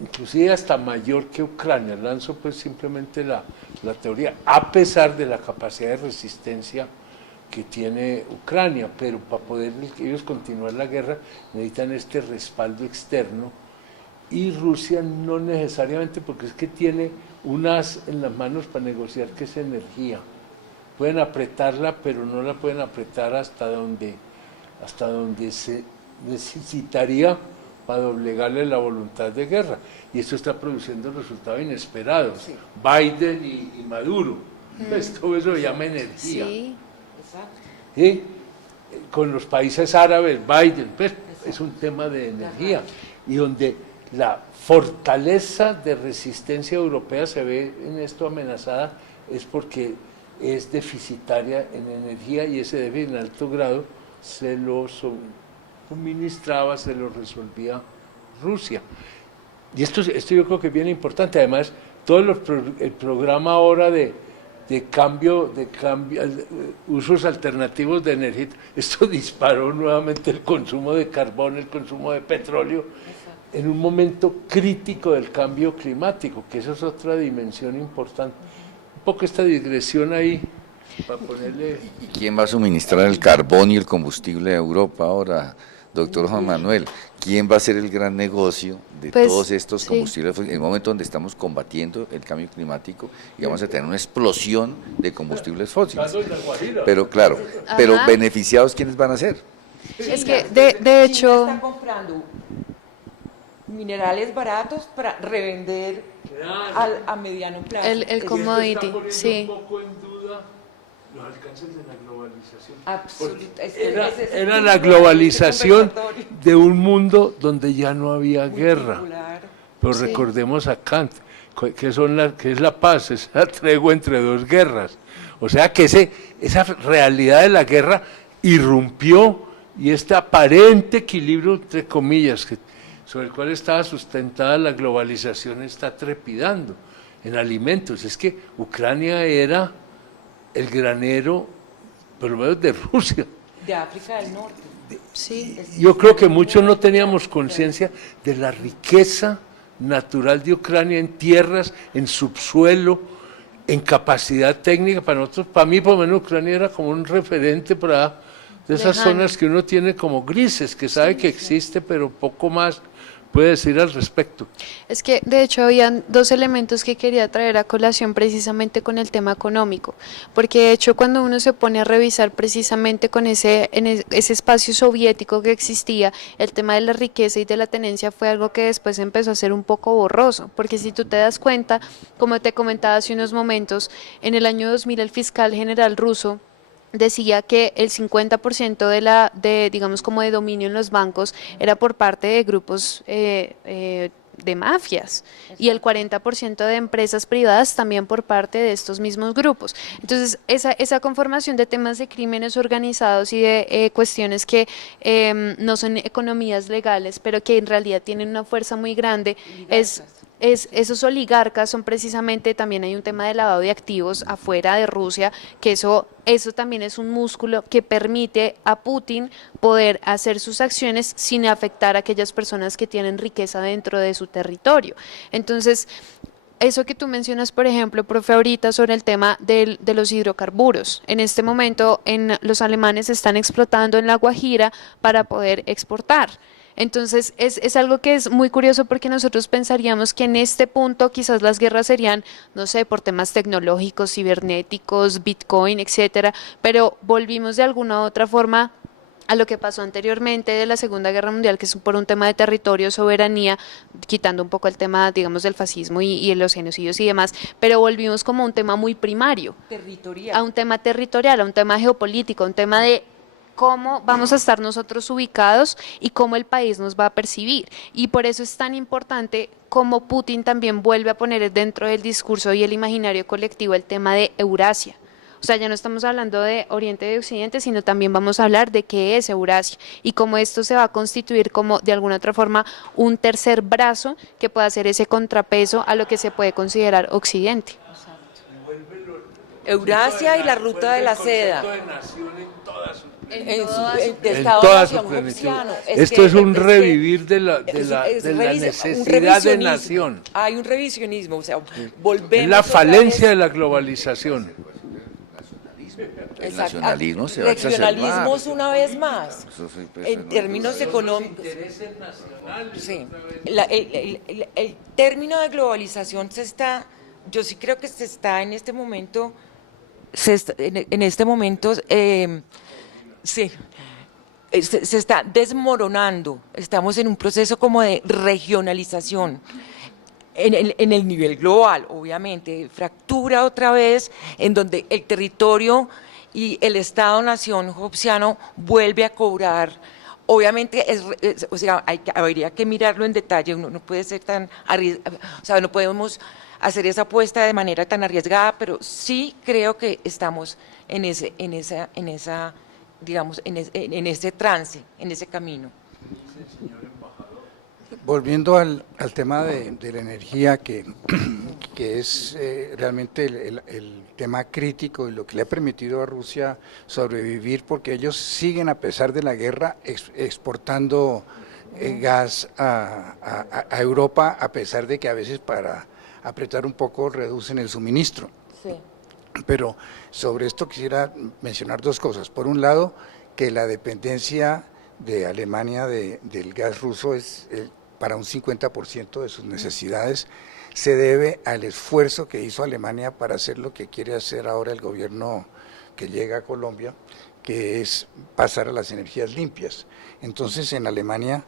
inclusive hasta mayor que Ucrania. Lanzo pues simplemente la teoría, a pesar de la capacidad de resistencia que tiene Ucrania, pero para poder ellos continuar la guerra necesitan este respaldo externo, y Rusia no necesariamente, porque es que tiene un as en las manos para negociar, que es energía. Pueden apretarla, pero no la pueden apretar hasta donde se necesitaría para doblegarle la voluntad de guerra. Y esto está produciendo resultados inesperados. Sí. Biden y Maduro. Pues todo eso se llama energía. Sí. ¿Sí? Con los países árabes, Biden, pues es un tema de energía. Y donde la fortaleza de resistencia europea se ve en esto amenazada es porque es deficitaria en energía, y ese déficit en alto grado se lo suministraba, se lo resolvía Rusia. Y esto yo creo que es bien importante. Además, el programa ahora de cambio, usos alternativos de energía, esto disparó nuevamente el consumo de carbón, el consumo de petróleo, en un momento crítico del cambio climático, que eso es otra dimensión importante. Un poco esta digresión ahí, para ponerle... ¿Quién va a suministrar el carbón y el combustible a Europa ahora, doctor Juan Manuel? ¿Quién va a hacer el gran negocio de todos estos combustibles? En el momento donde estamos combatiendo el cambio climático y vamos a tener una explosión de combustibles fósiles. Pero claro, pero beneficiados, ¿quiénes van a ser? Es que, de hecho... China está comprando minerales baratos para revender a mediano plazo. El commodity, sí. Un poco en duda los alcances de la globalización. Absolutamente. Era la globalización de un mundo donde ya no había guerra. Pero recordemos a Kant, que es la paz, es la tregua entre dos guerras. O sea que esa realidad de la guerra irrumpió y este aparente equilibrio, entre comillas, sobre el cual estaba sustentada la globalización, está trepidando en alimentos. Es que Ucrania era el granero, por lo menos de Rusia. De África del Norte. Sí. Yo creo que muchos no teníamos conciencia de la riqueza natural de Ucrania en tierras, en subsuelo, en capacidad técnica. Para nosotros, para mí por lo menos Ucrania era como un referente para de esas Lejano. zonas que uno tiene como grises, que sabe que existe, pero poco más puede decir al respecto. Es que de hecho habían dos elementos que quería traer a colación precisamente con el tema económico, porque de hecho cuando uno se pone a revisar precisamente con ese espacio soviético que existía, el tema de la riqueza y de la tenencia fue algo que después empezó a ser un poco borroso, porque si tú te das cuenta, como te comentaba hace unos momentos, en el año 2000 el fiscal general ruso decía que el 50% digamos como de dominio en los bancos era por parte de grupos de mafias y el 40% de empresas privadas también por parte de estos mismos grupos. Entonces, esa conformación de temas de crímenes organizados y de cuestiones que no son economías legales, pero que en realidad tienen una fuerza muy grande, esos oligarcas son precisamente, también hay un tema de lavado de activos afuera de Rusia, que eso también es un músculo que permite a Putin poder hacer sus acciones sin afectar a aquellas personas que tienen riqueza dentro de su territorio. Entonces, eso que tú mencionas, por ejemplo, profe, ahorita sobre el tema de los hidrocarburos. En este momento, los alemanes están explotando en La Guajira para poder exportar. Entonces es algo que es muy curioso porque nosotros pensaríamos que en este punto quizás las guerras serían, no sé, por temas tecnológicos, cibernéticos, Bitcoin, etcétera, pero volvimos de alguna u otra forma a lo que pasó anteriormente de la Segunda Guerra Mundial, que es por un tema de territorio, soberanía, quitando un poco el tema, digamos, del fascismo y los genocidios y demás, pero volvimos como a un tema muy primario, Territorial. a un tema territorial, a un tema geopolítico, a un tema de cómo vamos a estar nosotros ubicados y cómo el país nos va a percibir. Y por eso es tan importante cómo Putin también vuelve a poner dentro del discurso y el imaginario colectivo el tema de Eurasia. O sea, ya no estamos hablando de Oriente y de Occidente, sino también vamos a hablar de qué es Eurasia y cómo esto se va a constituir como, de alguna otra forma, un tercer brazo que pueda hacer ese contrapeso a lo que se puede considerar Occidente. Eurasia y la ruta de la seda. En En toda su plenitud. Esto es un revivir de la necesidad de nación. Hay un revisionismo, o sea, volvemos. Es la otra falencia de vez. la globalización. El Exacto. nacionalismo se va a Regionalismos exacerbar. una vez más. Eso sí, pues, En no, términos económicos. Sí. El término de globalización yo sí creo que se está en este momento, sí, se está desmoronando. Estamos en un proceso como de regionalización. En el nivel global, obviamente, fractura otra vez, en donde el territorio y el Estado-nación hobbesiano vuelve a cobrar. Obviamente, o sea, habría que mirarlo en detalle, uno no puede ser tan arriesgado, o sea, no podemos hacer esa apuesta de manera tan arriesgada, pero sí creo que estamos en ese trance, en ese camino. Volviendo al tema de la energía, que es realmente el tema crítico y lo que le ha permitido a Rusia sobrevivir, porque ellos siguen, a pesar de la guerra, exportando gas a Europa, a pesar de que a veces para apretar un poco reducen el suministro. Sí. Pero sobre esto quisiera mencionar dos cosas. Por un lado, que la dependencia de Alemania del gas ruso es para un 50% de sus necesidades, se debe al esfuerzo que hizo Alemania para hacer lo que quiere hacer ahora el gobierno que llega a Colombia, que es pasar a las energías limpias. Entonces, en Alemania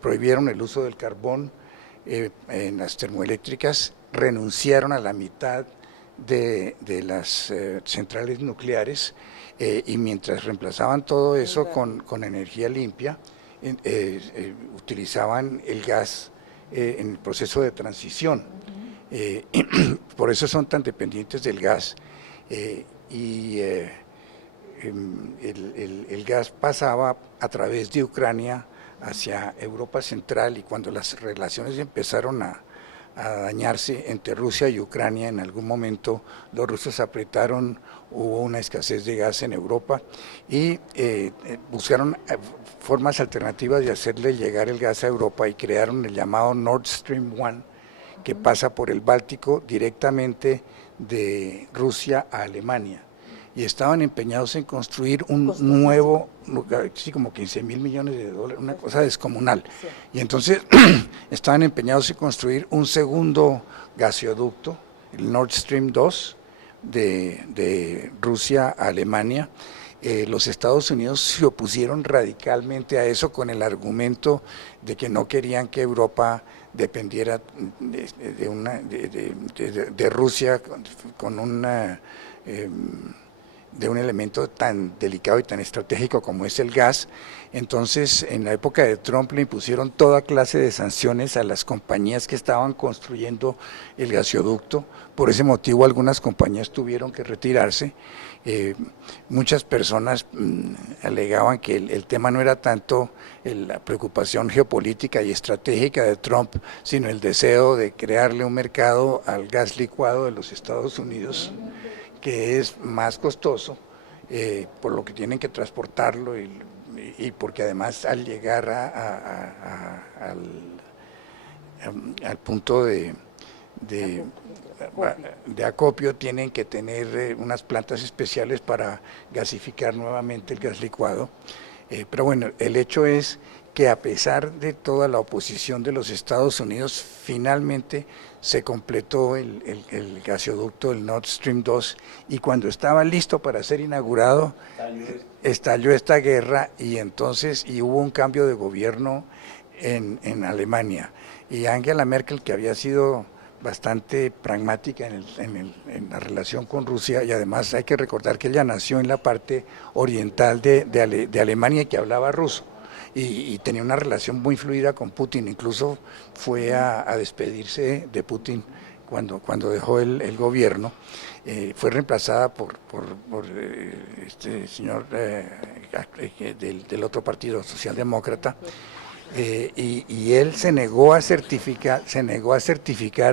prohibieron el uso del carbón en las termoeléctricas, renunciaron a la mitad de las centrales nucleares y mientras reemplazaban todo eso con energía limpia, utilizaban el gas en el proceso de transición. Por eso son tan dependientes del gas. el gas pasaba a través de Ucrania hacia Europa Central, y cuando las relaciones empezaron a dañarse entre Rusia y Ucrania, en algún momento los rusos apretaron, hubo una escasez de gas en Europa y buscaron formas alternativas de hacerle llegar el gas a Europa y crearon el llamado Nord Stream 1, que pasa por el Báltico directamente de Rusia a Alemania. Y estaban empeñados en construir un nuevo, sí, como 15.000 millones de dólares, una cosa descomunal. Sí. Y entonces estaban empeñados en construir un segundo gasoducto, el Nord Stream 2, de Rusia a Alemania. Los Estados Unidos se opusieron radicalmente a eso con el argumento de que no querían que Europa dependiera de Rusia con una... de un elemento tan delicado y tan estratégico como es el gas. Entonces, en la época de Trump le impusieron toda clase de sanciones a las compañías que estaban construyendo el gasoducto. Por ese motivo, algunas compañías tuvieron que retirarse. Muchas personas alegaban que el tema no era tanto la preocupación geopolítica y estratégica de Trump, sino el deseo de crearle un mercado al gas licuado de los Estados Unidos, que es más costoso, por lo que tienen que transportarlo y porque además al llegar al punto de acopio tienen que tener unas plantas especiales para gasificar nuevamente el gas licuado. Pero bueno, el hecho es que a pesar de toda la oposición de los Estados Unidos, finalmente se completó el gasoducto, el Nord Stream 2, y cuando estaba listo para ser inaugurado, estalló esta guerra y entonces hubo un cambio de gobierno en Alemania. Y Angela Merkel, que había sido bastante pragmática en la relación con Rusia, y además hay que recordar que ella nació en la parte oriental de Alemania y que hablaba ruso. Y tenía una relación muy fluida con Putin, incluso fue a despedirse de Putin cuando dejó el gobierno. Fue reemplazada por este señor del otro partido, socialdemócrata, y él se negó a certificar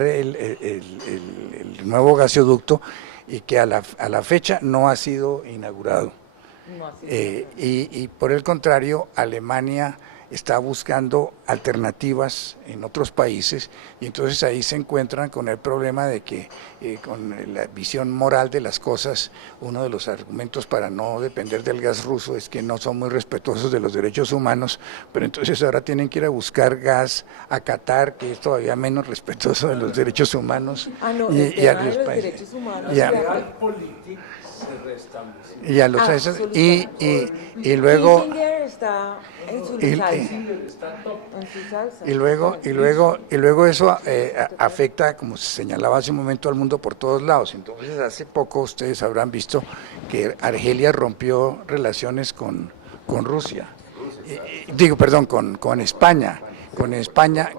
el nuevo gasoducto, y que a la fecha no ha sido inaugurado. No así. Y por el contrario, Alemania está buscando alternativas en otros países, y entonces ahí se encuentran con el problema de que con la visión moral de las cosas, uno de los argumentos para no depender del gas ruso es que no son muy respetuosos de los derechos humanos, pero entonces ahora tienen que ir a buscar gas a Qatar, que es todavía menos respetuoso de los derechos humanos. No, y el tema a de los los países. derechos humanos. Y a- se restableció. y a los Absolutamente. y luego Kissinger está en su y- salsa. En su salsa. y luego eso afecta, como se señalaba hace un momento, al mundo por todos lados. Entonces, hace poco ustedes habrán visto que Argelia rompió relaciones con Rusia. Con España.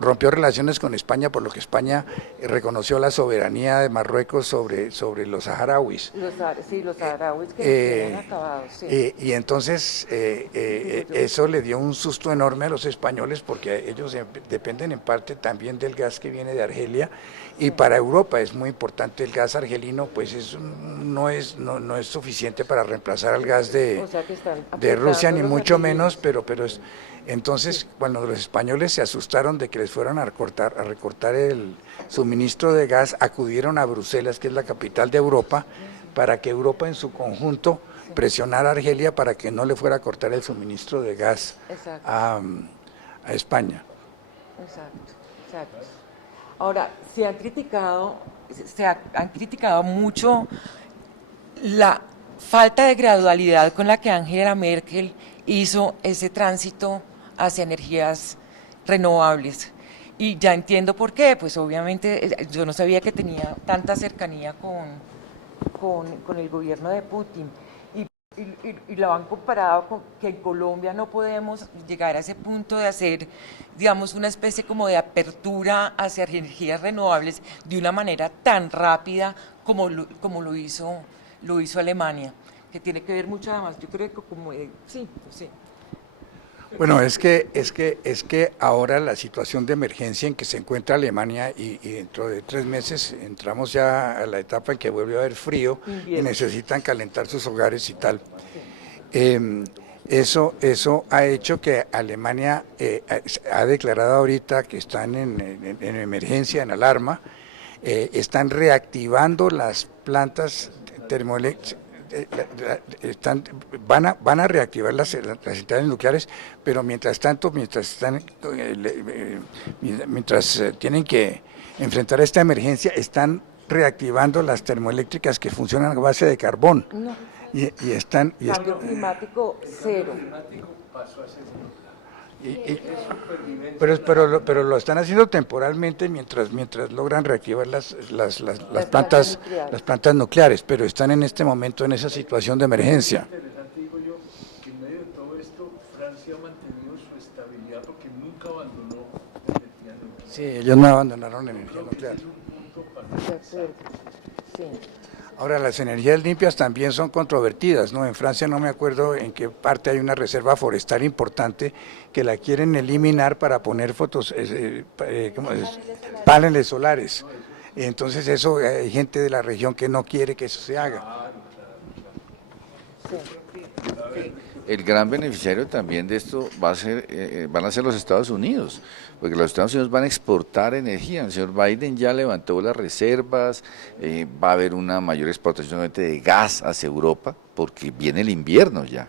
Rompió relaciones con España, por lo que España reconoció la soberanía de Marruecos sobre los saharauis. Los saharauis que fueron acabados, sí. Y entonces eso le dio un susto enorme a los españoles, porque ellos dependen en parte también del gas que viene de Argelia, y para Europa es muy importante el gas argelino, pues no es suficiente para reemplazar al gas O sea que están de Rusia, ni afectando los mucho argelinos. menos, pero es... Entonces, cuando los españoles se asustaron de que les fueran a recortar el suministro de gas, acudieron a Bruselas, que es la capital de Europa, para que Europa en su conjunto presionara a Argelia para que no le fuera a cortar el suministro de gas Exacto. a España. Exacto. Ahora, han criticado mucho la falta de gradualidad con la que Angela Merkel hizo ese tránsito hacia energías renovables. Y ya entiendo por qué, pues obviamente yo no sabía que tenía tanta cercanía con el gobierno de Putin. Y lo han comparado con que en Colombia no podemos llegar a ese punto de hacer, digamos, una especie como de apertura hacia energías renovables de una manera tan rápida como lo hizo Alemania, que tiene que ver mucho además, yo creo que como, sí, sí. Bueno, es que ahora la situación de emergencia en que se encuentra Alemania y dentro de 3 meses entramos ya a la etapa en que vuelve a haber frío y Invierno. necesitan calentar sus hogares y tal. Eso ha hecho que Alemania ha declarado ahorita que están en emergencia, en alarma, están reactivando las plantas termoeléctricas. Van a reactivar las centrales nucleares, pero mientras tanto, mientras tienen que enfrentar esta emergencia, están reactivando las termoeléctricas que funcionan a base de carbón. No. Cambio climático cero. pero lo están haciendo temporalmente mientras logran reactivar las plantas nucleares, pero están en este momento en esa situación de emergencia. Interesante, digo yo, que en medio de todo esto, Francia ha mantenido su estabilidad porque nunca abandonó la energía nuclear. Sí, ellos no abandonaron la energía nuclear. De acuerdo. Sí. Ahora, las energías limpias también son controvertidas, ¿no? En Francia no me acuerdo en qué parte hay una reserva forestal importante que la quieren eliminar para poner paneles solares. Entonces eso, hay gente de la región que no quiere que eso se haga. El gran beneficiario también de esto van a ser los Estados Unidos, porque los Estados Unidos van a exportar energía. El señor Biden ya levantó las reservas, va a haber una mayor exportación de gas hacia Europa, porque viene el invierno ya.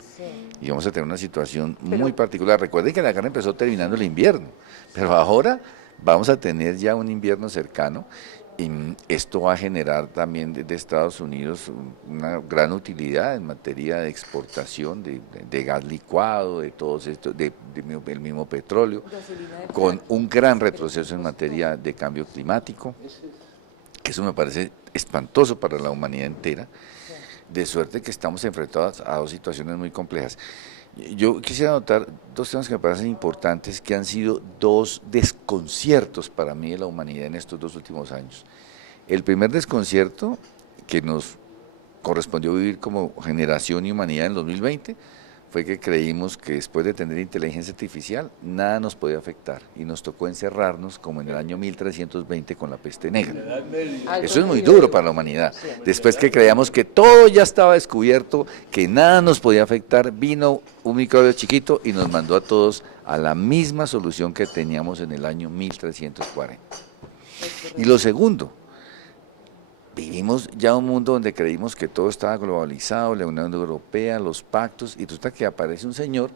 Y vamos a tener una situación muy particular. Recuerden que la carne empezó terminando el invierno, pero ahora vamos a tener ya un invierno cercano. Y esto va a generar también de Estados Unidos una gran utilidad en materia de exportación de gas licuado, de todos estos, del mismo petróleo, con un gran retroceso en materia de cambio climático, que eso me parece espantoso para la humanidad entera, de suerte que estamos enfrentados a dos situaciones muy complejas. Yo quisiera anotar dos temas que me parecen importantes, que han sido dos desconciertos para mí de la humanidad en estos 2 últimos años. El primer desconcierto que nos correspondió vivir como generación y humanidad en 2020 fue que creímos que después de tener inteligencia artificial nada nos podía afectar y nos tocó encerrarnos como en el año 1320 con la peste negra. Eso es muy duro para la humanidad. Después que creíamos que todo ya estaba descubierto, que nada nos podía afectar, vino un microbio chiquito y nos mandó a todos a la misma solución que teníamos en el año 1340. Y lo segundo, vivimos ya un mundo donde creímos que todo estaba globalizado, la Unión Europea, los pactos, y resulta que aparece un señor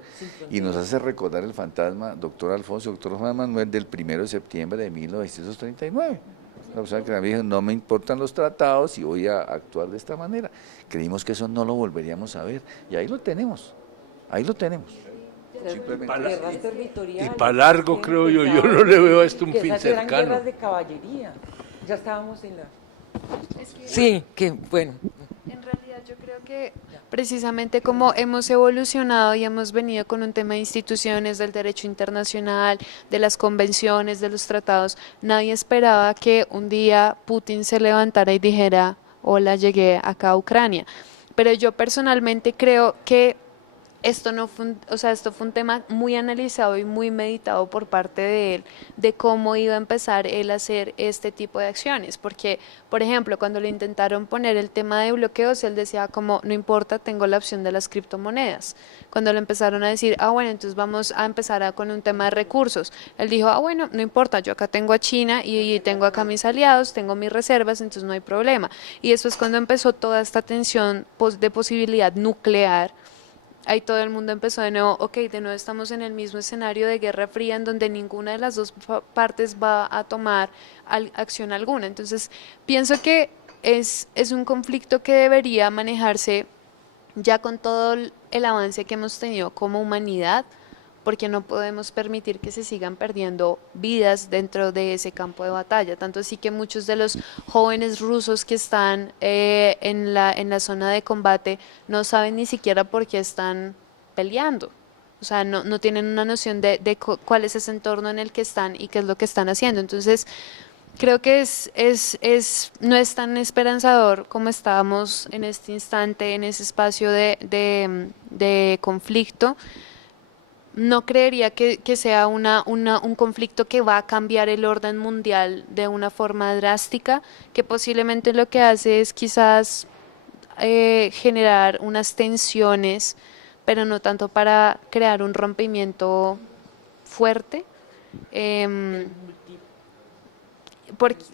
y nos hace recordar el fantasma, doctor Alfonso, doctor Juan Manuel, del 1 de septiembre de 1939. O sea, que me dijo, no me importan los tratados y voy a actuar de esta manera. Creímos que eso no lo volveríamos a ver, y ahí lo tenemos, ahí lo tenemos. Y para largo, creo yo no le veo a esto un fin Esas eran cercano. guerras de caballería, ya estábamos en la... Sí, que bueno. En realidad yo creo que precisamente como hemos evolucionado y hemos venido con un tema de instituciones, del derecho internacional, de las convenciones, de los tratados, nadie esperaba que un día Putin se levantara y dijera, hola, llegué acá a Ucrania. Pero yo personalmente creo que esto no fue, esto fue un tema muy analizado y muy meditado por parte de él, de cómo iba a empezar él a hacer este tipo de acciones, porque, por ejemplo, cuando le intentaron poner el tema de bloqueos, él decía como, no importa, tengo la opción de las criptomonedas. Cuando le empezaron a decir, bueno, entonces vamos a empezar con un tema de recursos, él dijo, bueno, no importa, yo acá tengo a China y tengo acá mis aliados, tengo mis reservas, entonces no hay problema. Y después cuando empezó toda esta tensión de posibilidad nuclear, ahí todo el mundo empezó de nuevo, de nuevo estamos en el mismo escenario de Guerra Fría en donde ninguna de las dos partes va a tomar acción alguna. Entonces, pienso que es un conflicto que debería manejarse ya con todo el avance que hemos tenido como humanidad, porque no podemos permitir que se sigan perdiendo vidas dentro de ese campo de batalla. Tanto así que muchos de los jóvenes rusos que están en la zona de combate no saben ni siquiera por qué están peleando. O sea, no tienen una noción de cuál es ese entorno en el que están y qué es lo que están haciendo. Entonces, Creo que no es tan esperanzador como estábamos en este instante, en ese espacio de conflicto. No creería que sea un conflicto que va a cambiar el orden mundial de una forma drástica, que posiblemente lo que hace es quizás generar unas tensiones, pero no tanto para crear un rompimiento fuerte. Em,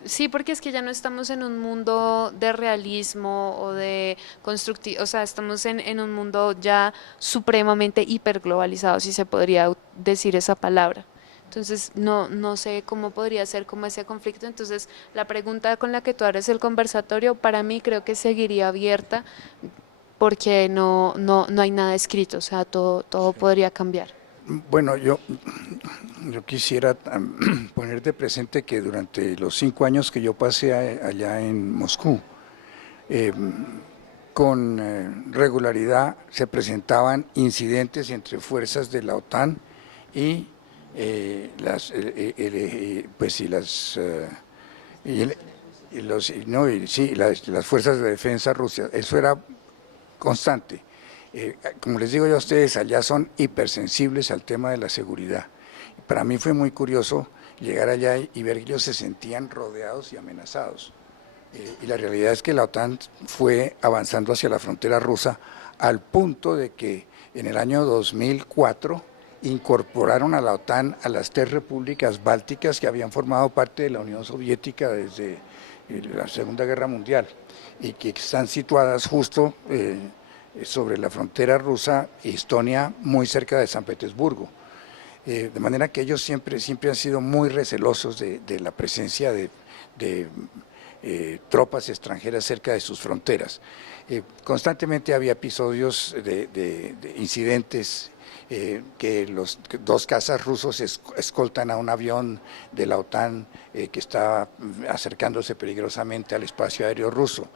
sí, porque es que ya no estamos en un mundo de realismo o de constructivo, o sea, estamos en un mundo ya supremamente hiperglobalizado, si se podría decir esa palabra. Entonces, no sé cómo podría ser como ese conflicto. Entonces, la pregunta con la que tú abres el conversatorio, para mí creo que seguiría abierta porque no hay nada escrito, o sea, todo podría cambiar. Bueno, yo quisiera poner de presente que durante los 5 años que yo pasé allá en Moscú, eh, con regularidad se presentaban incidentes entre fuerzas de la OTAN y pues y las y el- y los no y sí las fuerzas de defensa rusas. Eso era constante. Como les digo yo a ustedes, allá son hipersensibles al tema de la seguridad. Para mí fue muy curioso llegar allá y ver que ellos se sentían rodeados y amenazados. Y la realidad es que la OTAN fue avanzando hacia la frontera rusa al punto de que en el año 2004 incorporaron a la OTAN a las 3 repúblicas bálticas que habían formado parte de la Unión Soviética desde la Segunda Guerra Mundial y que están situadas justo sobre la frontera rusa y Estonia, muy cerca de San Petersburgo. De manera que ellos siempre han sido muy recelosos de la presencia de tropas extranjeras cerca de sus fronteras. Constantemente había episodios de incidentes que los 2 cazas rusos escoltan a un avión de la OTAN que está acercándose peligrosamente al espacio aéreo ruso,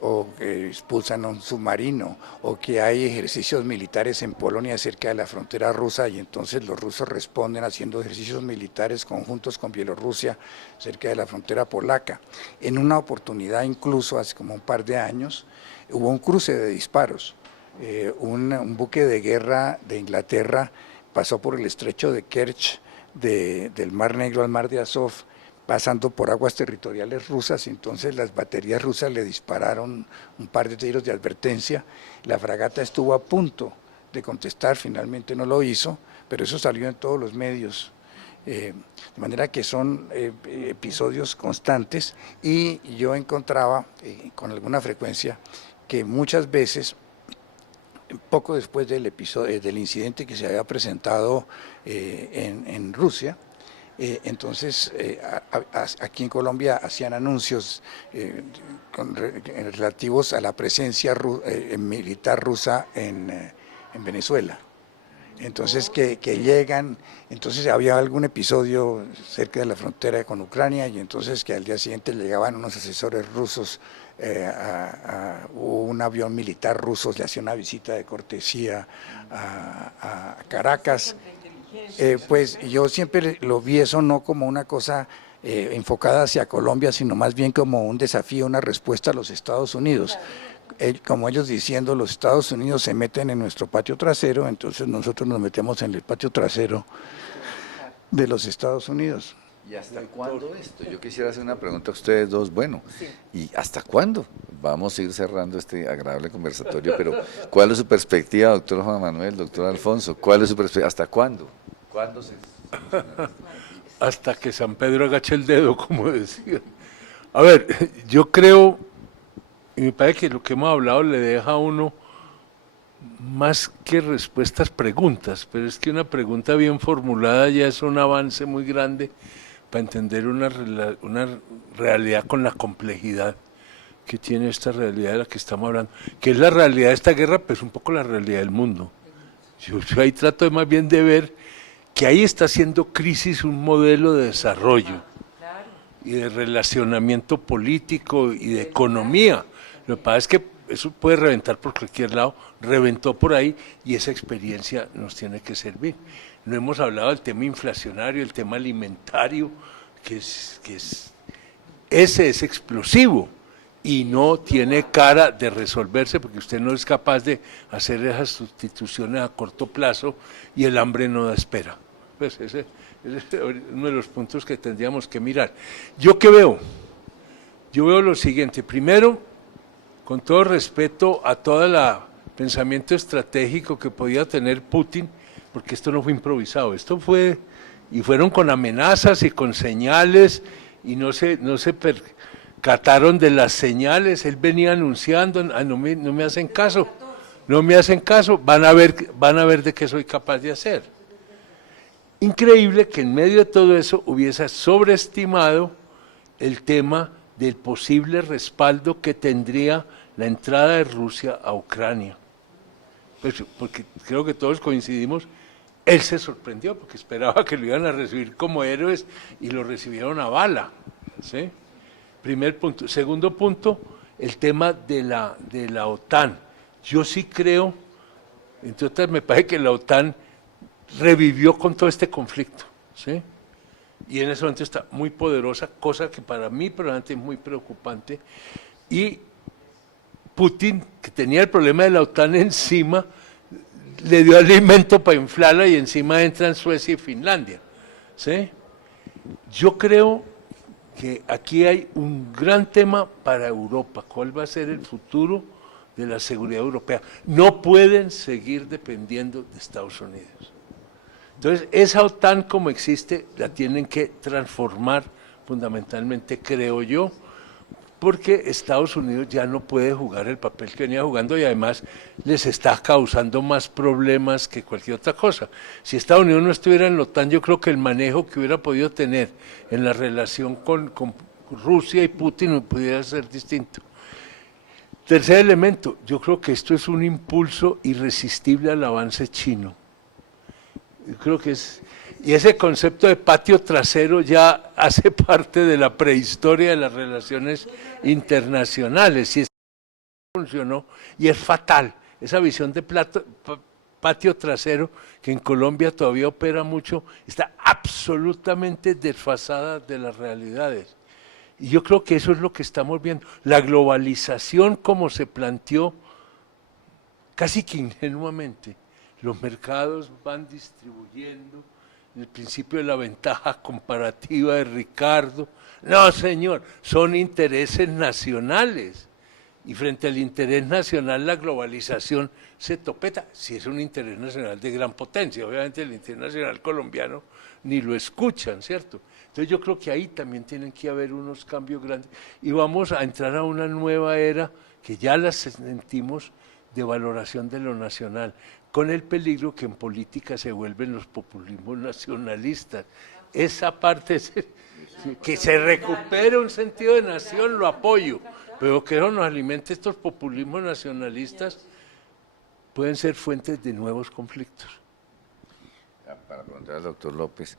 o que expulsan a un submarino, o que hay ejercicios militares en Polonia cerca de la frontera rusa y entonces los rusos responden haciendo ejercicios militares conjuntos con Bielorrusia cerca de la frontera polaca. En una oportunidad, incluso hace como un par de años, hubo un cruce de disparos. Un buque de guerra de Inglaterra pasó por el estrecho de Kerch, del Mar Negro al Mar de Azov, pasando por aguas territoriales rusas, entonces las baterías rusas le dispararon un par de tiros de advertencia, la fragata estuvo a punto de contestar, finalmente no lo hizo, pero eso salió en todos los medios. De manera que son episodios constantes y yo encontraba con alguna frecuencia que muchas veces, poco después del episodio, del incidente que se había presentado en Rusia, entonces aquí en Colombia hacían anuncios relativos a la presencia militar rusa en Venezuela. Entonces que llegan, entonces había algún episodio cerca de la frontera con Ucrania y entonces que al día siguiente llegaban unos asesores rusos, un avión militar ruso le hacía una visita de cortesía a Caracas. Pues yo siempre lo vi eso no como una cosa enfocada hacia Colombia, sino más bien como un desafío, una respuesta a los Estados Unidos. Como ellos diciendo, los Estados Unidos se meten en nuestro patio trasero, entonces nosotros nos metemos en el patio trasero de los Estados Unidos. ¿Y hasta cuándo esto? Yo quisiera hacer una pregunta a ustedes dos. Bueno, ¿y hasta cuándo? Vamos a ir cerrando este agradable conversatorio, pero ¿cuál es su perspectiva, doctor Juan Manuel, doctor Alfonso? ¿Cuál es su perspectiva? ¿Hasta cuándo? ¿Cuándo se...? Hasta que San Pedro agache el dedo, como decía. A ver, yo creo, y me parece que lo que hemos hablado le deja a uno más que respuestas, preguntas, pero es que una pregunta bien formulada ya es un avance muy grande para entender una realidad con la complejidad que tiene esta realidad de la que estamos hablando, que es la realidad de esta guerra, pues un poco la realidad del mundo. Yo ahí trato de más bien de ver que ahí está haciendo crisis un modelo de desarrollo y de relacionamiento político y de economía. Lo que pasa es que eso puede reventar por cualquier lado, reventó por ahí y esa experiencia nos tiene que servir. No hemos hablado del tema inflacionario, el tema alimentario, que es ese es explosivo y no tiene cara de resolverse porque usted no es capaz de hacer esas sustituciones a corto plazo y el hambre no da espera. Pues ese es uno de los puntos que tendríamos que mirar. ¿Yo qué veo? Yo veo lo siguiente. Primero, con todo respeto a todo el pensamiento estratégico que podía tener Putin, porque esto no fue improvisado, esto fue, y fueron con amenazas y con señales, y no se percataron de las señales, él venía anunciando, no me hacen caso, no me hacen caso, van a ver de qué soy capaz de hacer. Increíble que en medio de todo eso hubiese sobreestimado el tema del posible respaldo que tendría la entrada de Rusia a Ucrania. Pues, porque creo que todos coincidimos, él se sorprendió porque esperaba que lo iban a recibir como héroes y lo recibieron a bala. ¿Sí? Primer punto. Segundo punto, el tema de la OTAN. Yo sí creo, entre otras, me parece que la OTAN revivió con todo este conflicto, ¿sí? Y en ese momento está muy poderosa, cosa que para mí probablemente es muy preocupante, y Putin, que tenía el problema de la OTAN encima, le dio alimento para inflarla y encima entran Suecia y Finlandia, ¿sí? Yo creo que aquí hay un gran tema para Europa, ¿cuál va a ser el futuro de la seguridad europea? No pueden seguir dependiendo de Estados Unidos. Entonces, esa OTAN como existe, la tienen que transformar fundamentalmente, creo yo, porque Estados Unidos ya no puede jugar el papel que venía jugando y además les está causando más problemas que cualquier otra cosa. Si Estados Unidos no estuviera en la OTAN, yo creo que el manejo que hubiera podido tener en la relación con Rusia y Putin pudiera ser distinto. Tercer elemento, yo creo que esto es un impulso irresistible al avance chino. Yo creo que y ese concepto de patio trasero ya hace parte de la prehistoria de las relaciones internacionales, y funcionó, y es fatal, esa visión de patio trasero que en Colombia todavía opera mucho, está absolutamente desfasada de las realidades. Y yo creo que eso es lo que estamos viendo, la globalización como se planteó casi que ingenuamente. Los mercados van distribuyendo el principio de la ventaja comparativa de Ricardo. No, señor, son intereses nacionales. Y frente al interés nacional, la globalización se topeta. Si es un interés nacional de gran potencia, obviamente el interés nacional colombiano ni lo escuchan, ¿cierto? Entonces yo creo que ahí también tienen que haber unos cambios grandes. Y vamos a entrar a una nueva era que ya las sentimos de valoración de lo nacional, con el peligro que en política se vuelven los populismos nacionalistas. Esa parte, que se recupere un sentido de nación, lo apoyo, pero que no nos alimente estos populismos nacionalistas, pueden ser fuentes de nuevos conflictos. Para preguntar al doctor López,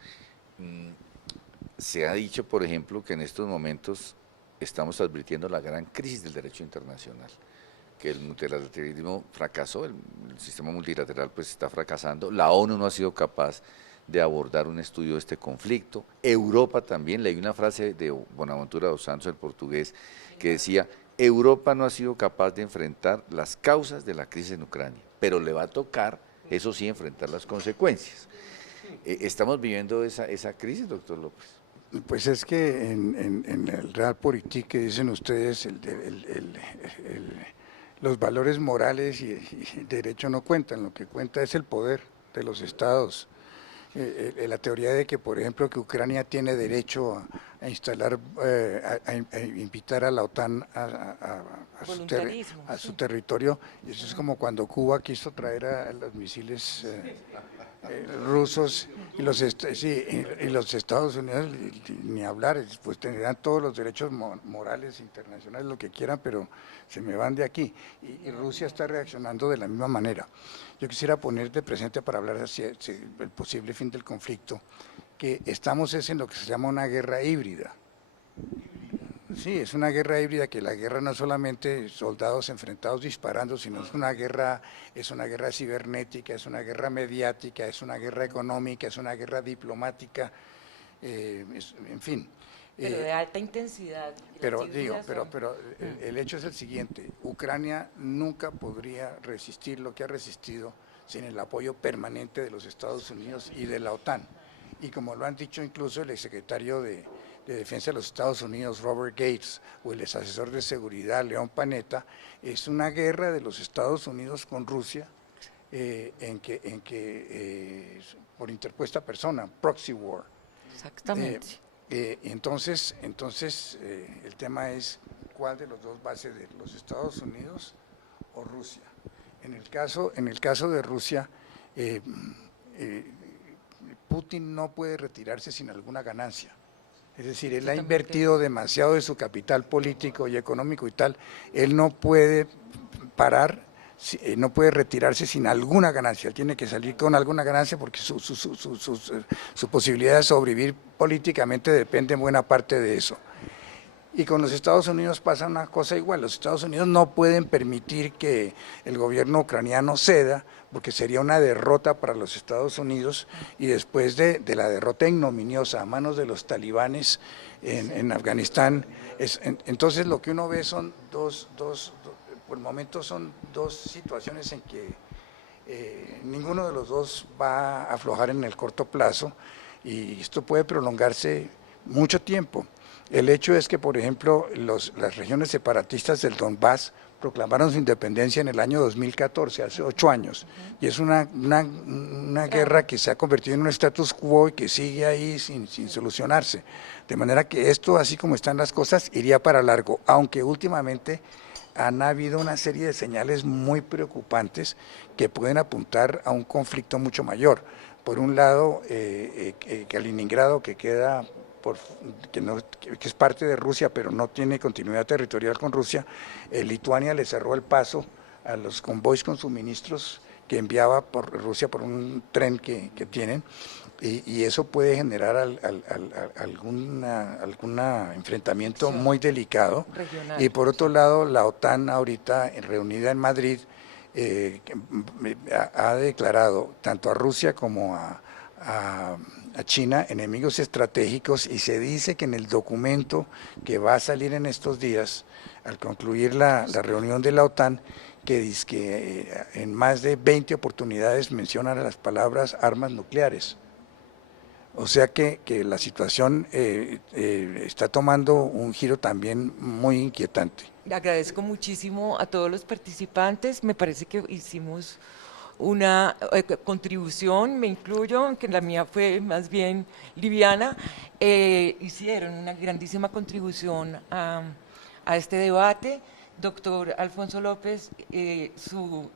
se ha dicho, por ejemplo, que en estos momentos estamos advirtiendo la gran crisis del derecho internacional, que el multilateralismo fracasó, el sistema multilateral pues está fracasando, la ONU no ha sido capaz de abordar un estudio de este conflicto, Europa también, leí una frase de Bonaventura dos Santos, el portugués, que decía, Europa no ha sido capaz de enfrentar las causas de la crisis en Ucrania, pero le va a tocar, eso sí, enfrentar las consecuencias. ¿Estamos viviendo esa crisis, doctor López? Pues es que en el Realpolitik que dicen ustedes, los valores morales y el derecho no cuentan, lo que cuenta es el poder de los estados. La teoría de que, por ejemplo, que Ucrania tiene derecho a instalar, a invitar a la OTAN a su territorio, eso es como cuando Cuba quiso traer a los misiles rusos y los Estados Unidos, ni hablar, pues tendrán todos los derechos morales internacionales, lo que quieran, pero se me van de aquí. Y Rusia está reaccionando de la misma manera. Yo quisiera poner de presente para hablar hacia el posible fin del conflicto, que estamos en lo que se llama una guerra híbrida. Sí, es una guerra híbrida, que la guerra no es solamente soldados enfrentados disparando, sino es una guerra cibernética, es una guerra mediática, es una guerra económica, es una guerra diplomática, en fin. Pero de alta intensidad. Pero Las digo, días son- pero el hecho es el siguiente: Ucrania nunca podría resistir lo que ha resistido sin el apoyo permanente de los Estados Unidos y de la OTAN. Y como lo han dicho incluso el exsecretario de Defensa de los Estados Unidos, Robert Gates, o el exasesor de seguridad, León Panetta, es una guerra de los Estados Unidos con Rusia, por interpuesta persona, proxy war. Exactamente. Entonces, el tema es cuál de los dos va a ser, los Estados Unidos o Rusia. En el caso de Rusia, Putin no puede retirarse sin alguna ganancia. Es decir, él ha invertido demasiado de su capital político y económico y tal. Él no puede parar, no puede retirarse sin alguna ganancia. Él tiene que salir con alguna ganancia porque su posibilidad de sobrevivir políticamente depende en buena parte de eso. Y con los Estados Unidos pasa una cosa igual. Los Estados Unidos no pueden permitir que el gobierno ucraniano ceda, porque sería una derrota para los Estados Unidos, y después de la derrota ignominiosa a manos de los talibanes en Afganistán, entonces lo que uno ve son por el momento son dos situaciones en que ninguno de los dos va a aflojar en el corto plazo, y esto puede prolongarse mucho tiempo. El hecho es que, por ejemplo, las regiones separatistas del Donbass proclamaron su independencia en el año 2014, hace 8 años, y es una guerra que se ha convertido en un status quo y que sigue ahí sin solucionarse. De manera que esto, así como están las cosas, iría para largo, aunque últimamente han habido una serie de señales muy preocupantes que pueden apuntar a un conflicto mucho mayor. Por un lado, Kaliningrado, que queda que es parte de Rusia, pero no tiene continuidad territorial con Rusia. Lituania le cerró el paso a los convoys con suministros que enviaba por Rusia por un tren que tienen, y eso puede generar algún enfrentamiento muy delicado. Regional. Y por otro lado, la OTAN ahorita reunida en Madrid ha declarado tanto a Rusia como a China enemigos estratégicos, y se dice que en el documento que va a salir en estos días, al concluir la reunión de la OTAN, que dice que en más de 20 oportunidades mencionan las palabras armas nucleares. O sea que la situación está tomando un giro también muy inquietante. Le agradezco muchísimo a todos los participantes. Me parece que hicimos una contribución, me incluyo, aunque la mía fue más bien liviana. Hicieron una grandísima contribución a este debate. Doctor Alfonso López, su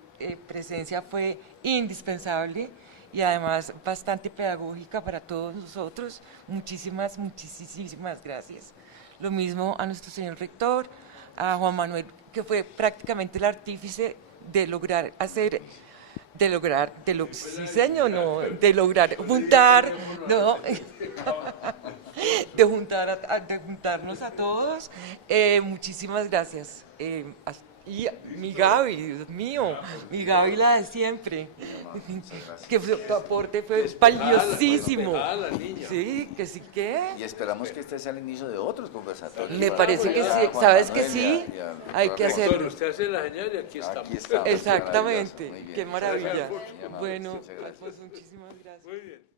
presencia fue indispensable y además bastante pedagógica para todos nosotros. Muchísimas gracias. Lo mismo a nuestro señor rector, a Juan Manuel, que fue prácticamente el artífice de lograr juntar, ¿no? de juntarnos a todos. Muchísimas gracias. Y mi Gaby, Dios mío, mi Gaby, la de siempre, que tu aporte fue valiosísimo. Sí, que sí que. Y esperamos que este sea el inicio de otros conversatorios. Me para parece que apoyar a sí, Juan ¿sabes que Manuel sí? Hay que Doctor, hacerlo. usted hace la señal y aquí estamos. Aquí estamos. Exactamente, Muy bien. qué maravilla. Muy amable, Bueno, muchas gracias. Alfonso, muchísimas gracias. Muy bien.